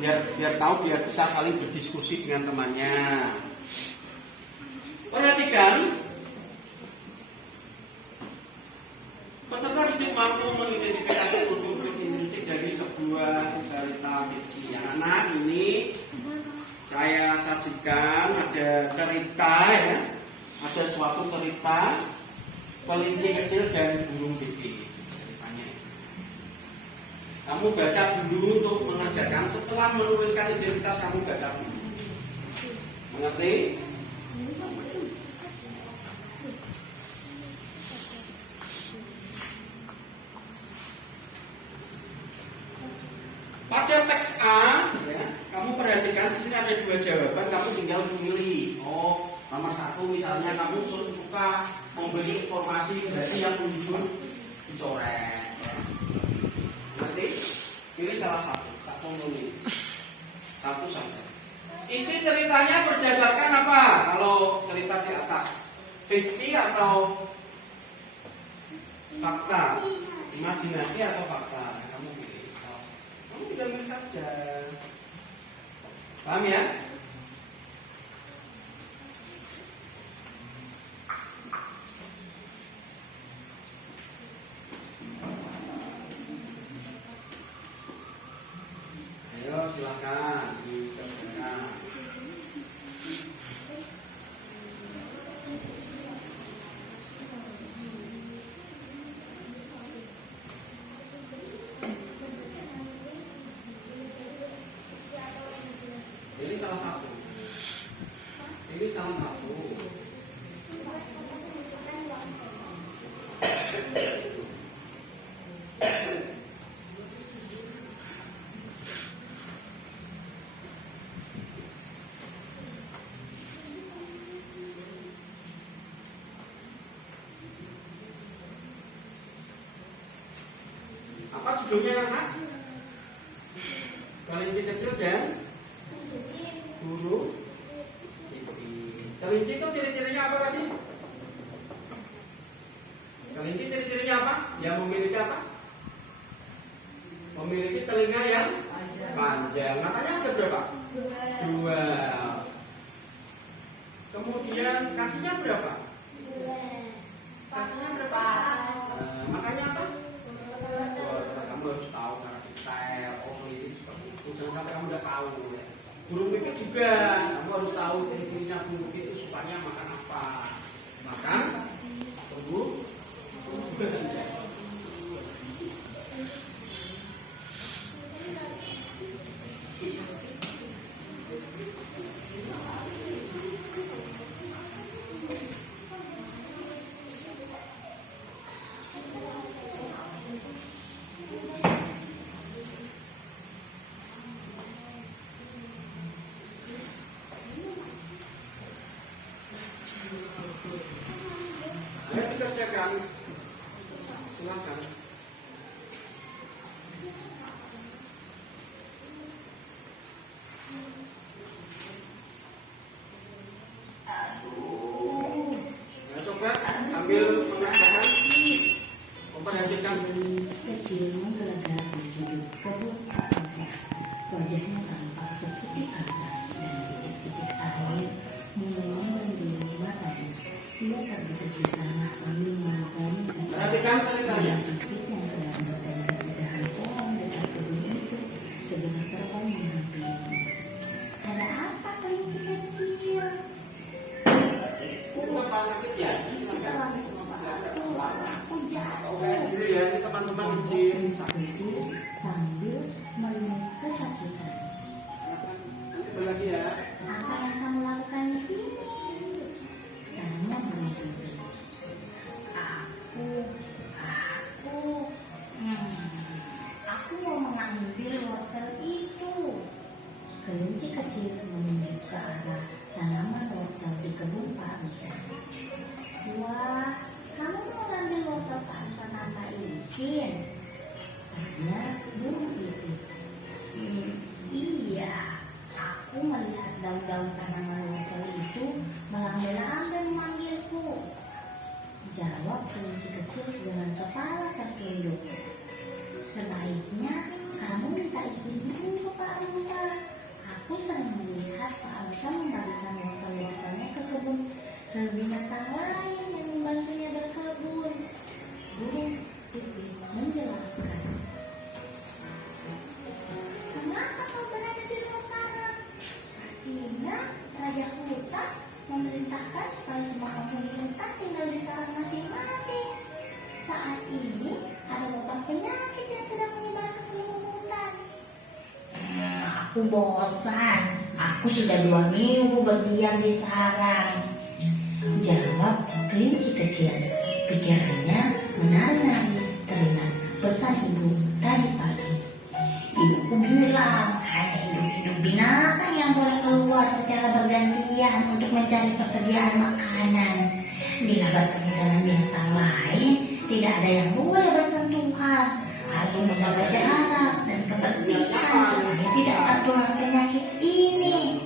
biar tahu, biar bisa saling berdiskusi dengan temannya. Perhatikan, peserta didik mampu mengidentifikasi unsur-unsur intrinsik dari sebuah cerita fiksi. Anak-anak, ini saya sajikan ada cerita ya, ada suatu cerita kelinci kecil dan burung pipih. Ceritanya kamu baca dulu untuk mengerjakan. Setelah menuliskan identitas kamu baca dulu. Mengerti? Pada teks A, ya, kamu perhatikan di sini ada 2 jawaban, kamu tinggal memilih. Oh, nomor 1 misalnya kamu suka memberi informasi, berarti yang menghibur dicoret. Nanti pilih salah satu, tak memilih satu saja. Isi ceritanya berdasarkan apa? Kalau cerita di atas, fiksi atau fakta, imajinasi atau fakta? Kamu pilih salah satu. Kamu tinggal pilih saja. Paham ya? Ayo silakan dikerjakan. Ini salah satu. Ini salah satu. Apa judulnya anak? Kelinci kecil dan burung pipih. Kelinci itu ciri-cirinya apa tadi? Kelinci ciri-cirinya apa? Yang memiliki apa? Memiliki telinga yang panjang. Matanya ada berapa? 2. Kemudian kakinya berapa? Kakinya berapa? Makanya apa? Kamu harus tahu cara detail. Oh ini seperti itu. Jangan sampai kamu udah tahu ya. Burung pipih juga, kamu harus tahu ciri-cirinya burung pipih itu sukanya makan apa. Makan tumbuh. Ayo dikerjakan. Silakan. Ya, coba sambil mengerjakan, memperhatikan. Kecil menggelegar di sudut kebun Pak Musa. Wajahnya tampak seperti kertas dan titik-titik air mulai membanjiri matanya. Ia terbegitu karena sambil jatuh. UKS dulu ya, ini teman-teman Kelinci izin. kecil sambil menangis kesakitan. Itu lagi ya. Apa yang kamu lakukan di sini? Tanya burung pipit. Aku mau mengambil wortel itu. Kelinci kecil menunjuk ke arah tanaman wortel di kebun Pak Bisa. Wah, kamu mau mengambil wortel Pak Bisa tanpa izin? Tanya burung pipit. Iya, aku melihat daun-daun tanaman wortel itu melambai-lambai memanggilku. Jawab kelinci kecil dengan kepala tertunduk. Sebaiknya kamu minta izin dulu ke Pak Musa. Aku sering melihat Pak Musa membagikan wortel-wortelnya ke binatang lain yang membantunya berkebun. Burung pipit menjelaskan. Kenapa kau berada di luar sana? Pastinya Raja Hutan memerintahkan supaya semua penghuni hutan tinggal di sarang masing-masing. Saat ini ada wabah penyakit yang sedang menyebar ke seluruh hutan. Aku bosan. Aku sudah 2 minggu berdiam di sarang. Jawab kelinci kecil. Pikirannya menari-nari teringat pesan ibu tadi pagi. Ibuku bilang hanya hidup-hidup binatang yang boleh keluar secara bergantian untuk mencari persediaan makanan. Bila bertemu dengan binatang lain, tidak ada yang boleh bersentuhan. Harus menjaga jarak dan kebersihan supaya tidak tertular penyakit ini.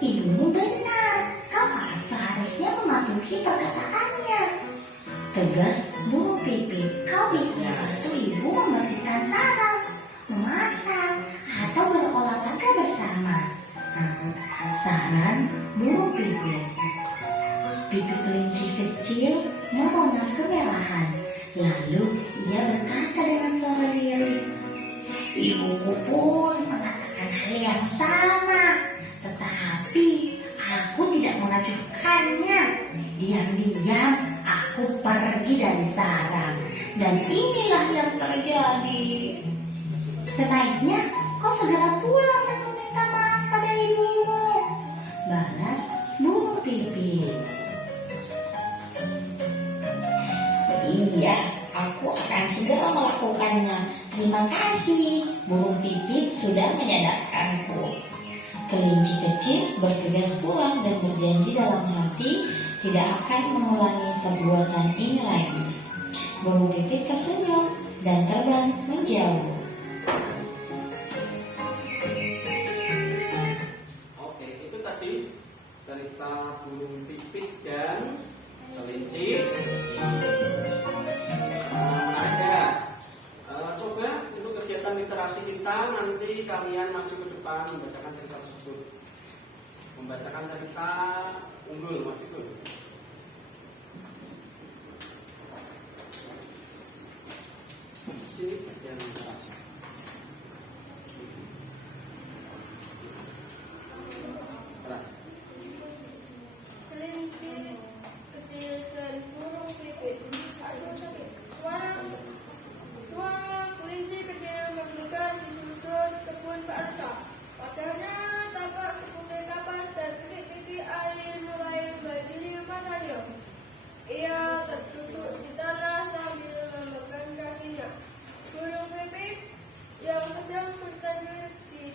Ibumu benar, kau harus seharusnya mematuhi perkataannya. Tegas burung pipit, kau bisa membantu ibu membersihkan sarang, memasak, atau berolahraga bersama. Saran burung pipit. Pipi kelinci kecil merona kemerahan. Lalu ia berkata dengan suara lirih, ibuku pun mengatakan hal yang sama, tetapi aku tidak mengajukannya. Diam-diam aku pergi dari sarang, dan inilah yang terjadi. Sebaiknya kau segera pulang dan meminta maaf pada ibumu, balas burung pipit. Iya, aku akan segera melakukannya. Terima kasih, burung pipit sudah menyadarkanku. Kelinci kecil bergegas pulang dan berjanji dalam hati tidak akan mengulangi perbuatan ini lagi. Burung pipit tersenyum dan terbang menjauh. Oke, itu tadi cerita burung pipit dan kelinci kecil. Coba untuk kegiatan literasi kita nanti kalian maju ke depan membacakan cerita tersebut. Membacakan cerita unggul, maju ke sini bagian literasi. Kelinci kecil dan burung pipit. Suara kelinci kecil bergegas di sudut kebun Pak Arsa. Wajahnya tampak seperti kapas dan titik-titik air mulai berdiri padanya. Ia tertutup di tanah sambil memegang kakinya. Burung pipit yang sedang bertanya di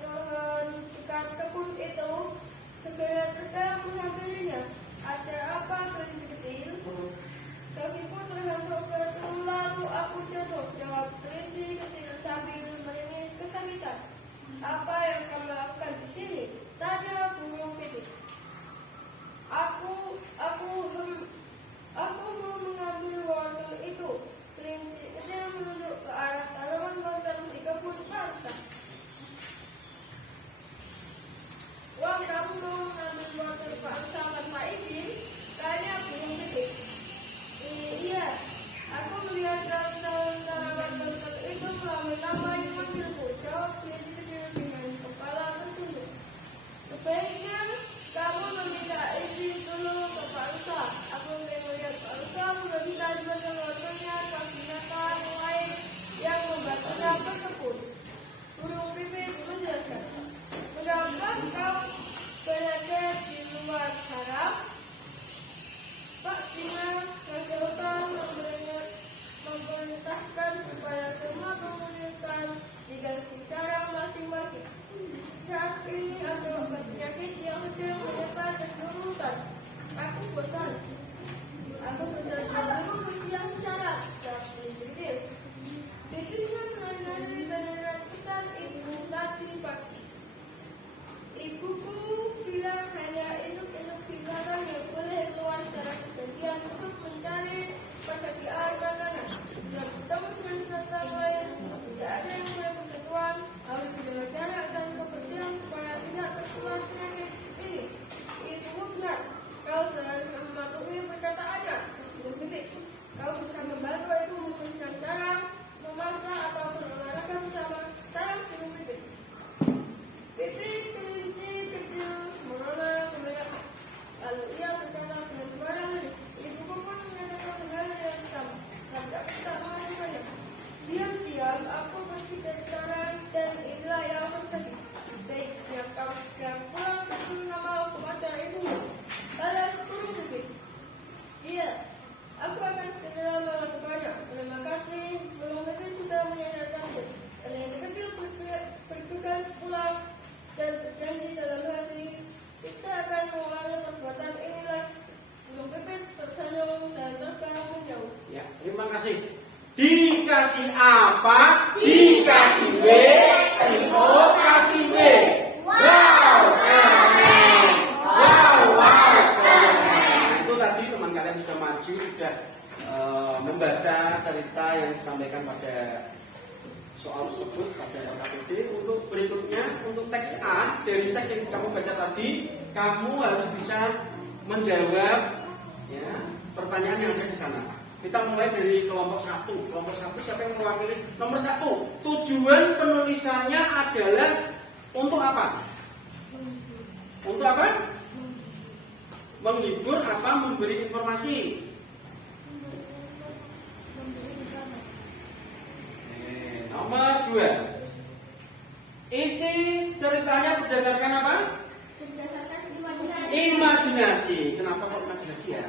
pohon dekat kebun itu segera terbang menghampirinya. Ada apa, kelinci kecil? Kakiku terhampar batu, lalu aku jatuh. Jawab kelinci kecil sambil menangis kesakitan. Apa yang kamu lakukan di sini? Tanya burung pipit. Aku mau mengambil wortel itu. Kelinci kecil menunjuk ke arah tanaman wortel di kebun bangsa. Wah, kamu mau mengambil wortel bangsa tanpa izin? Tanya burung pipit. Iya, aku melihat daun-daun tanaman wortel itu melambai-lambai memanggilku. Jawab kelinci kecil dengan kepala tertunduk. Sebaiknya kamu meminta izin dulu ke Pak Rusa. Aku ingin melihat Pak Rusa membersihkan Terima kasih. Dikasih apa? Dikasih B. Si O kasih B. Wow, keren. Wow, keren. Nah, itu tadi teman kalian sudah maju, sudah membaca cerita yang disampaikan pada soal tersebut pada LKPD. Untuk berikutnya, untuk teks A dari teks yang kamu baca tadi, kamu harus bisa menjawab ya pertanyaan yang ada di sana. Kita mulai dari kelompok 1. Kelompok 1 siapa yang mewakili? Nomor 1. Tujuan penulisannya adalah untuk apa? Untuk apa? Menghibur apa? Memberi informasi? Nomor 2. Isi ceritanya berdasarkan apa? Berdasarkan imajinasi. Imajinasi. Kenapa kok imajinasi ya?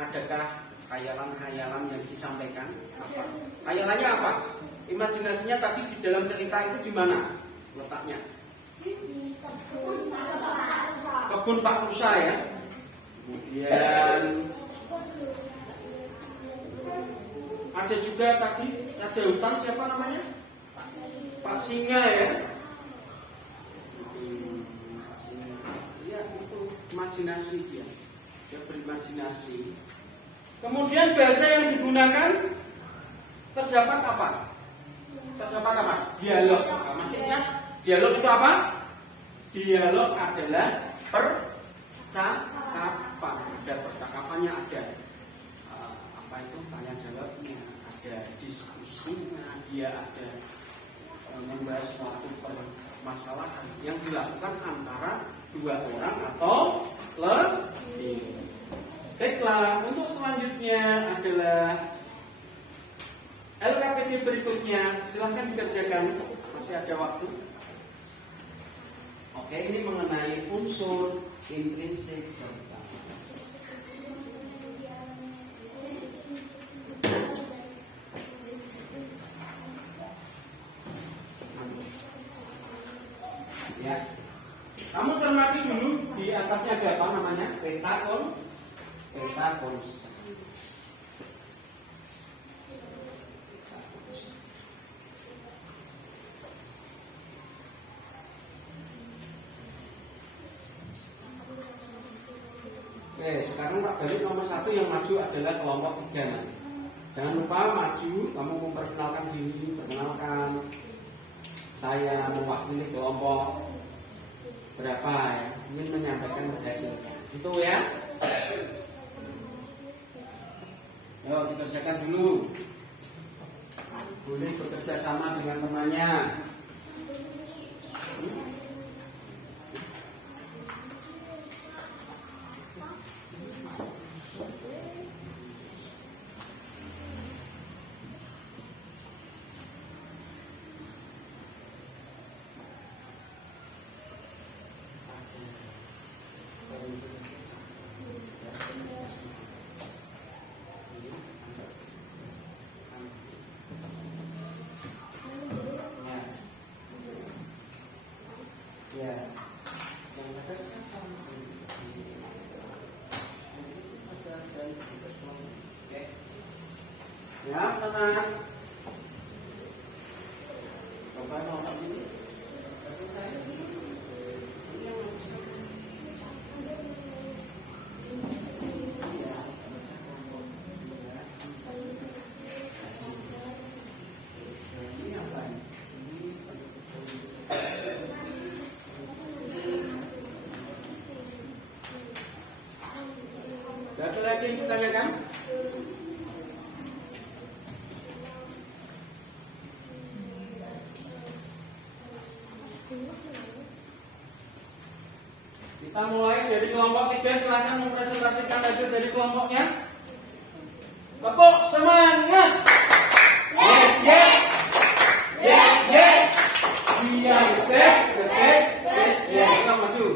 Adakah khayalan-khayalan yang disampaikan? Apa? Khayalannya apa? Imajinasinya tadi di dalam cerita itu di mana letaknya? Kebun Pak Rusa ya. Kemudian ada juga tadi raja hutan siapa namanya? Pak Singa ya. Pak Singa. Iya itu imajinasi dia. Dia berimajinasi. Kemudian bahasa yang digunakan terdapat apa? Terdapat apa? Dialog. Masih ingat? Dialog itu apa? Dialog adalah percakapan. Ada percakapannya, ada apa itu tanya jawabnya, ada diskusinya, dia ada membahas suatu permasalahan yang dilakukan antara dua orang atau lebih. Baiklah, untuk selanjutnya adalah LKPD berikutnya. Silahkan dikerjakan, masih ada waktu. Oke, ini mengenai unsur intrinsik cerita. Ya, kamu cermati dulu di atasnya ada apa namanya? Peta konsep. Oke, sekarang Pak balik nomor 1 yang maju adalah kelompok 3. Jangan lupa maju, kamu memperkenalkan diri, perkenalkan saya mewakili kelompok berapa ya, ingin menyampaikan hasilnya. Itu ya. Yuk kita selesaikan dulu. Boleh bekerja sama dengan temannya. Ya, tenang. Coba nomor sini. Selesai. Ini apa ini? Ada lagi yang ditanyakan? Kita mulai dari kelompok 3, silakan mempresentasikan hasil dari kelompoknya. Tepuk semangat. Yes, yes. Yes, yes. We are the best, the best, best. Ya, kita maju.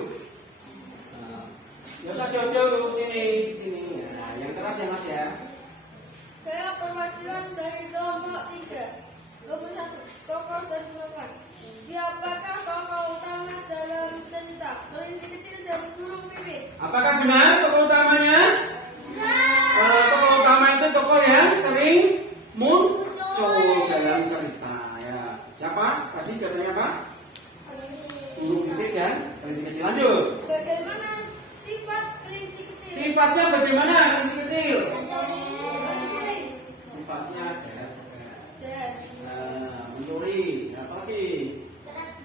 Ya usah jauh-jauh sini. Nah, yang keras ya Mas ya. Saya perwakilan dari kelompok 3. Nomor 1, tokoh dan slogan. Siapakah tokoh utama dalam cerita? Kelinci kecil dari burung pipit. Apakah benar tokoh utamanya? Tokoh utama itu tokoh yang Putri. Apa lagi?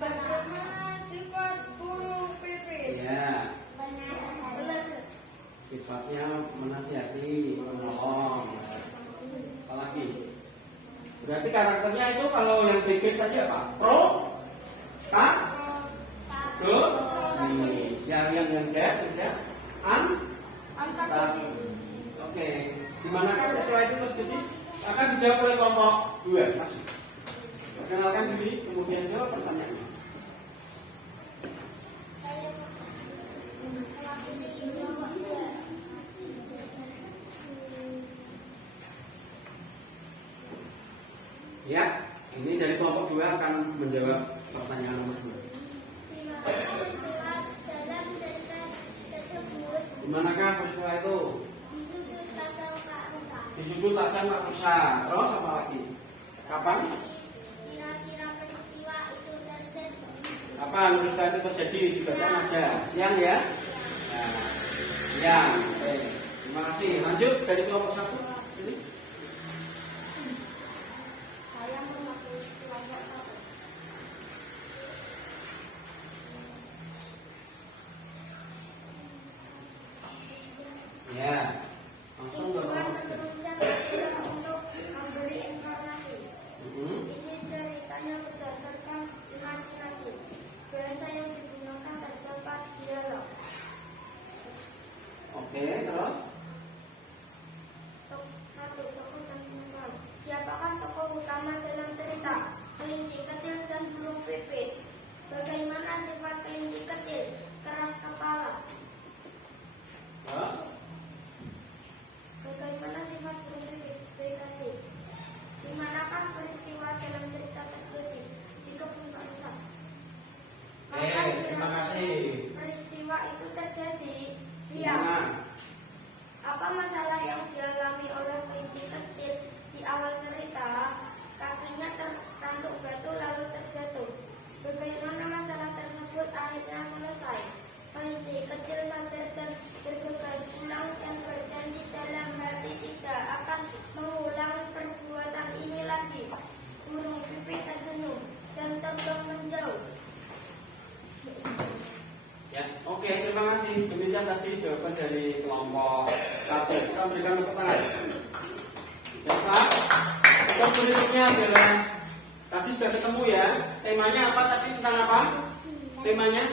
Bagaimana sifat burung pipit? Ya, Belas. sifatnya menasihati, menolong. Apa lagi? Berarti karakternya itu kalau yang pipit tadi apa? Pro? Tak? Pro? Yang Z? Antagonis. Oke. Dimanakah peristiwa itu terjadi? Akan dijawab oleh kelompok 2. Maksud. Perkenalkan diri, kemudian jawab pertanyaannya. Ya, ini dari kelompok 2 akan menjawab pertanyaan nomor 2. Dimanakah peristiwa itu? Di sudut Ladang Pak Musa. Terus apa lagi? Kapan? Kapan peristiwa itu terjadi? Di bacaan ada. Siang ya? Nah, siang. Oke. Terima kasih. Lanjut dari kelompok 1. Sini. Saya memakai kelompok 1. Ya. Langsung ke Tujuan kelompok 3. penulisan adalah untuk memberi informasi. Mhm. Isi ceritanya berdasarkan imajinasi. Bahasa yang digunakan terdapat dialog. Oke, terus? Satu, tokoh dan pemeran. Siapakah tokoh utama dalam cerita? Kelinci kecil dan burung pipit. Bagaimana sifat kelinci kecil? Keras kepala. Terus? Bagaimana sifat burung pipit? Baik hati. Di manakah peristiwa dalam cerita terjadi? Di kebun bangsa. Terima kasih. Peristiwa itu terjadi Di siang. mana? Apa masalah yang dialami oleh kelinci kecil di awal cerita? Kakinya tertanduk batu lalu terjatuh. Bagaimana masalah tersebut akhirnya selesai? Kelinci kecil sadar dan bergegas pulang dan berjanji dalam hati tidak akan mengulangi perbuatan ini lagi. Burung pipit tersenyum dan terbang menjauh. Ya, oke, terima kasih. Demikian tadi jawaban dari kelompok 1. Kita berikan tepuk tangan. Ya, Pak. Untuk berikutnya adalah tadi sudah ketemu ya. Temanya apa tadi, tentang apa? Temanya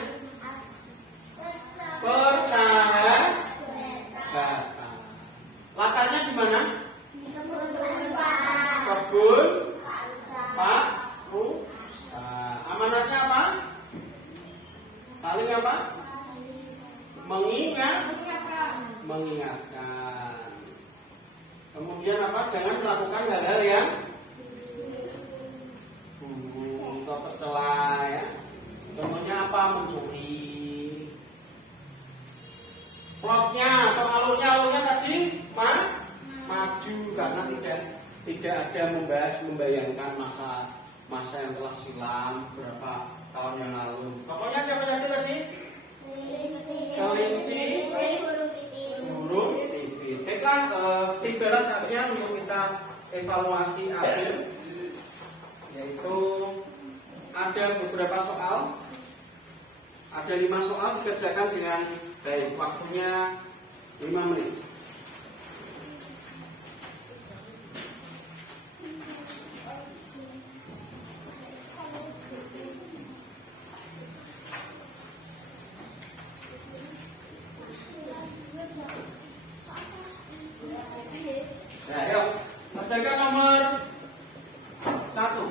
persahabatan. Latarnya di mana? Kebun Pak Rusa. Amanatnya apa? Saling apa? Mengingatkan. Kemudian apa? Jangan melakukan hal-hal yang buruk atau tercela ya. Contohnya apa? Mencuri. Plotnya atau alurnya tadi maju karena tidak ada membayangkan masa yang telah silam berapa tahun yang lalu. Pokoknya siapa saja tadi? Kelinci, burung pipit. Baiklah, tibalah saatnya untuk kita evaluasi akhir, yaitu ada beberapa soal, ada 5 soal dikerjakan dengan baik. Waktunya 5 menit. Nah, yuk, kerjakan nomor 1.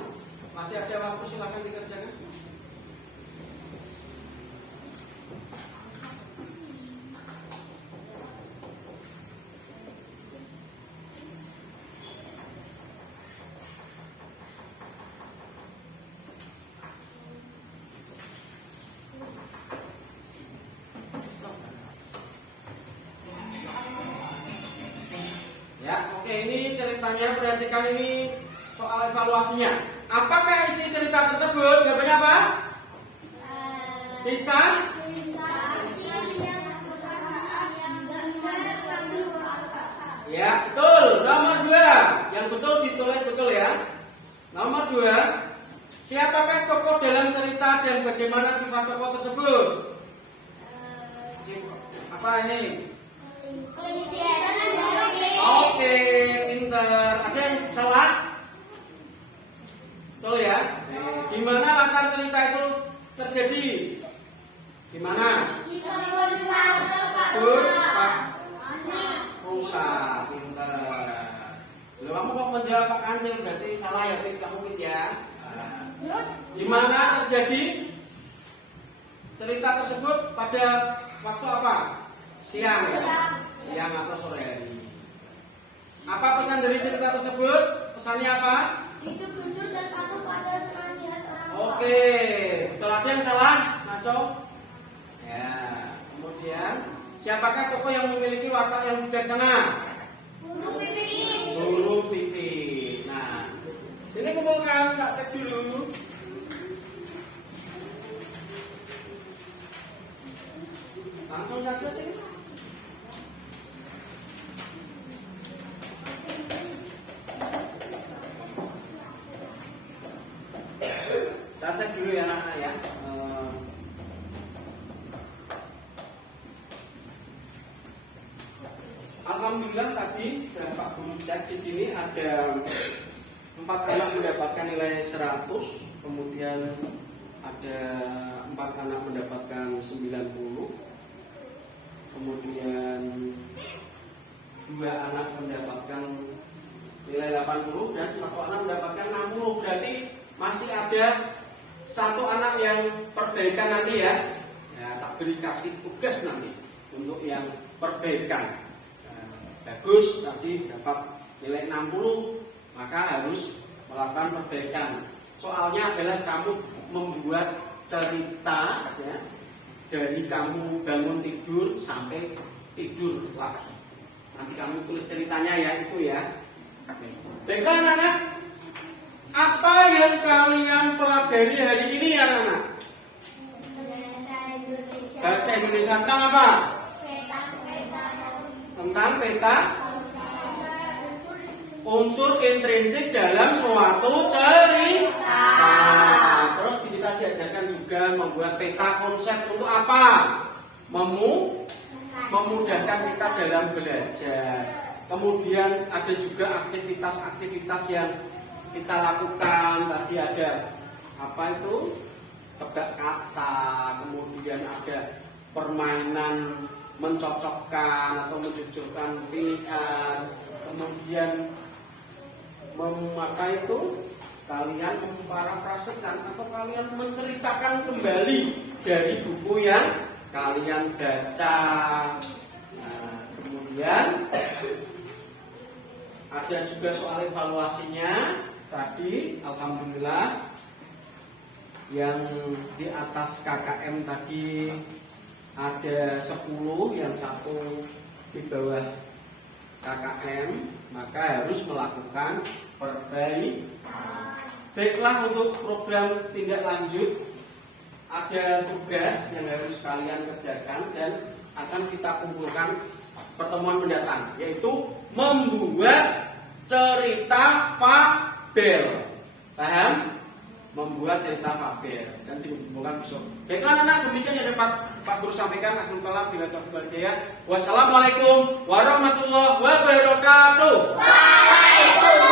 Masih ada waktu, silakan dikerjakan. Ya, oke, ini ceritanya, perhatikan ini soal evaluasinya. Apakah isi cerita tersebut? Jawabannya apa? Kisah? Ya, betul. Nomor 2. Yang betul ditulis betul ya. Nomor 2. Siapakah tokoh dalam cerita dan bagaimana sifat tokoh tersebut? Apa ini? Oke, pinter. Ada yang salah? Betul ya? Gimana latar cerita itu terjadi? Gimana? Betul, Pak Musa, pinter. Loh, kamu kok menjawab Pak Kancil berarti salah ya, Pit? Kamu Pit ya? Gimana terjadi cerita tersebut pada waktu apa? Siang ya? Siang atau sore hari. Apa pesan dari cerita tersebut? Pesannya apa? Hidup jujur dan patuh pada nasihat orang tua. Oke, betul. Ada yang salah? Naco? Ya. Kemudian, siapakah tokoh yang memiliki watak yang bijaksana? Burung pipit. Burung pipit. Nah, sini kumpulkan, tak cek dulu. Langsung saja sih. Saya cek dulu ya anak-anak ya. Alhamdulillah tadi Pak Guru cek di sini ada 4 anak mendapatkan nilai 100, kemudian ada 4 anak mendapatkan 90, kemudian 2 anak mendapatkan nilai 80 dan 1 anak mendapatkan 60. Berarti masih ada 1 anak yang perbaikan nanti ya. Ya, tak beri kasih tugas nanti untuk yang perbaikan. Bagus tadi dapat nilai 60, maka harus melakukan perbaikan. Soalnya adalah kamu membuat cerita ya, dari kamu bangun tidur sampai tidur lagi. Nanti kamu tulis ceritanya ya, itu ya. Baiklah anak-anak, apa yang kalian pelajari hari ini anak-anak? Bahasa Indonesia tentang apa? Tentang peta unsur intrinsik dalam suatu cerita. Terus kita diajarkan juga membuat peta konsep untuk apa? Memudahkan kita dalam belajar. Kemudian ada juga aktivitas-aktivitas yang kita lakukan. Tadi ada apa itu? Tebak kata, kemudian ada permainan mencocokkan atau menjujurkan pilihan, kemudian memakai itu kalian memparafrasekan atau kalian menceritakan kembali dari buku yang kalian baca. Nah, kemudian ada juga soal evaluasinya tadi, alhamdulillah yang di atas KKM tadi ada 10, yang 1 di bawah KKM, maka harus melakukan perbaikan. Baiklah, untuk program tindak lanjut ada tugas yang harus kalian kerjakan dan akan kita kumpulkan pertemuan mendatang, yaitu membuat cerita fabel. Paham? Membuat cerita fabel dan dikumpulkan besok. Baiklah anak, demikian yang dapat Pak Guru sampaikan. Akhirul kalam, bila taufiq wal hidayah. Wassalamualaikum warahmatullahi wabarakatuh. Waalaikumsalam.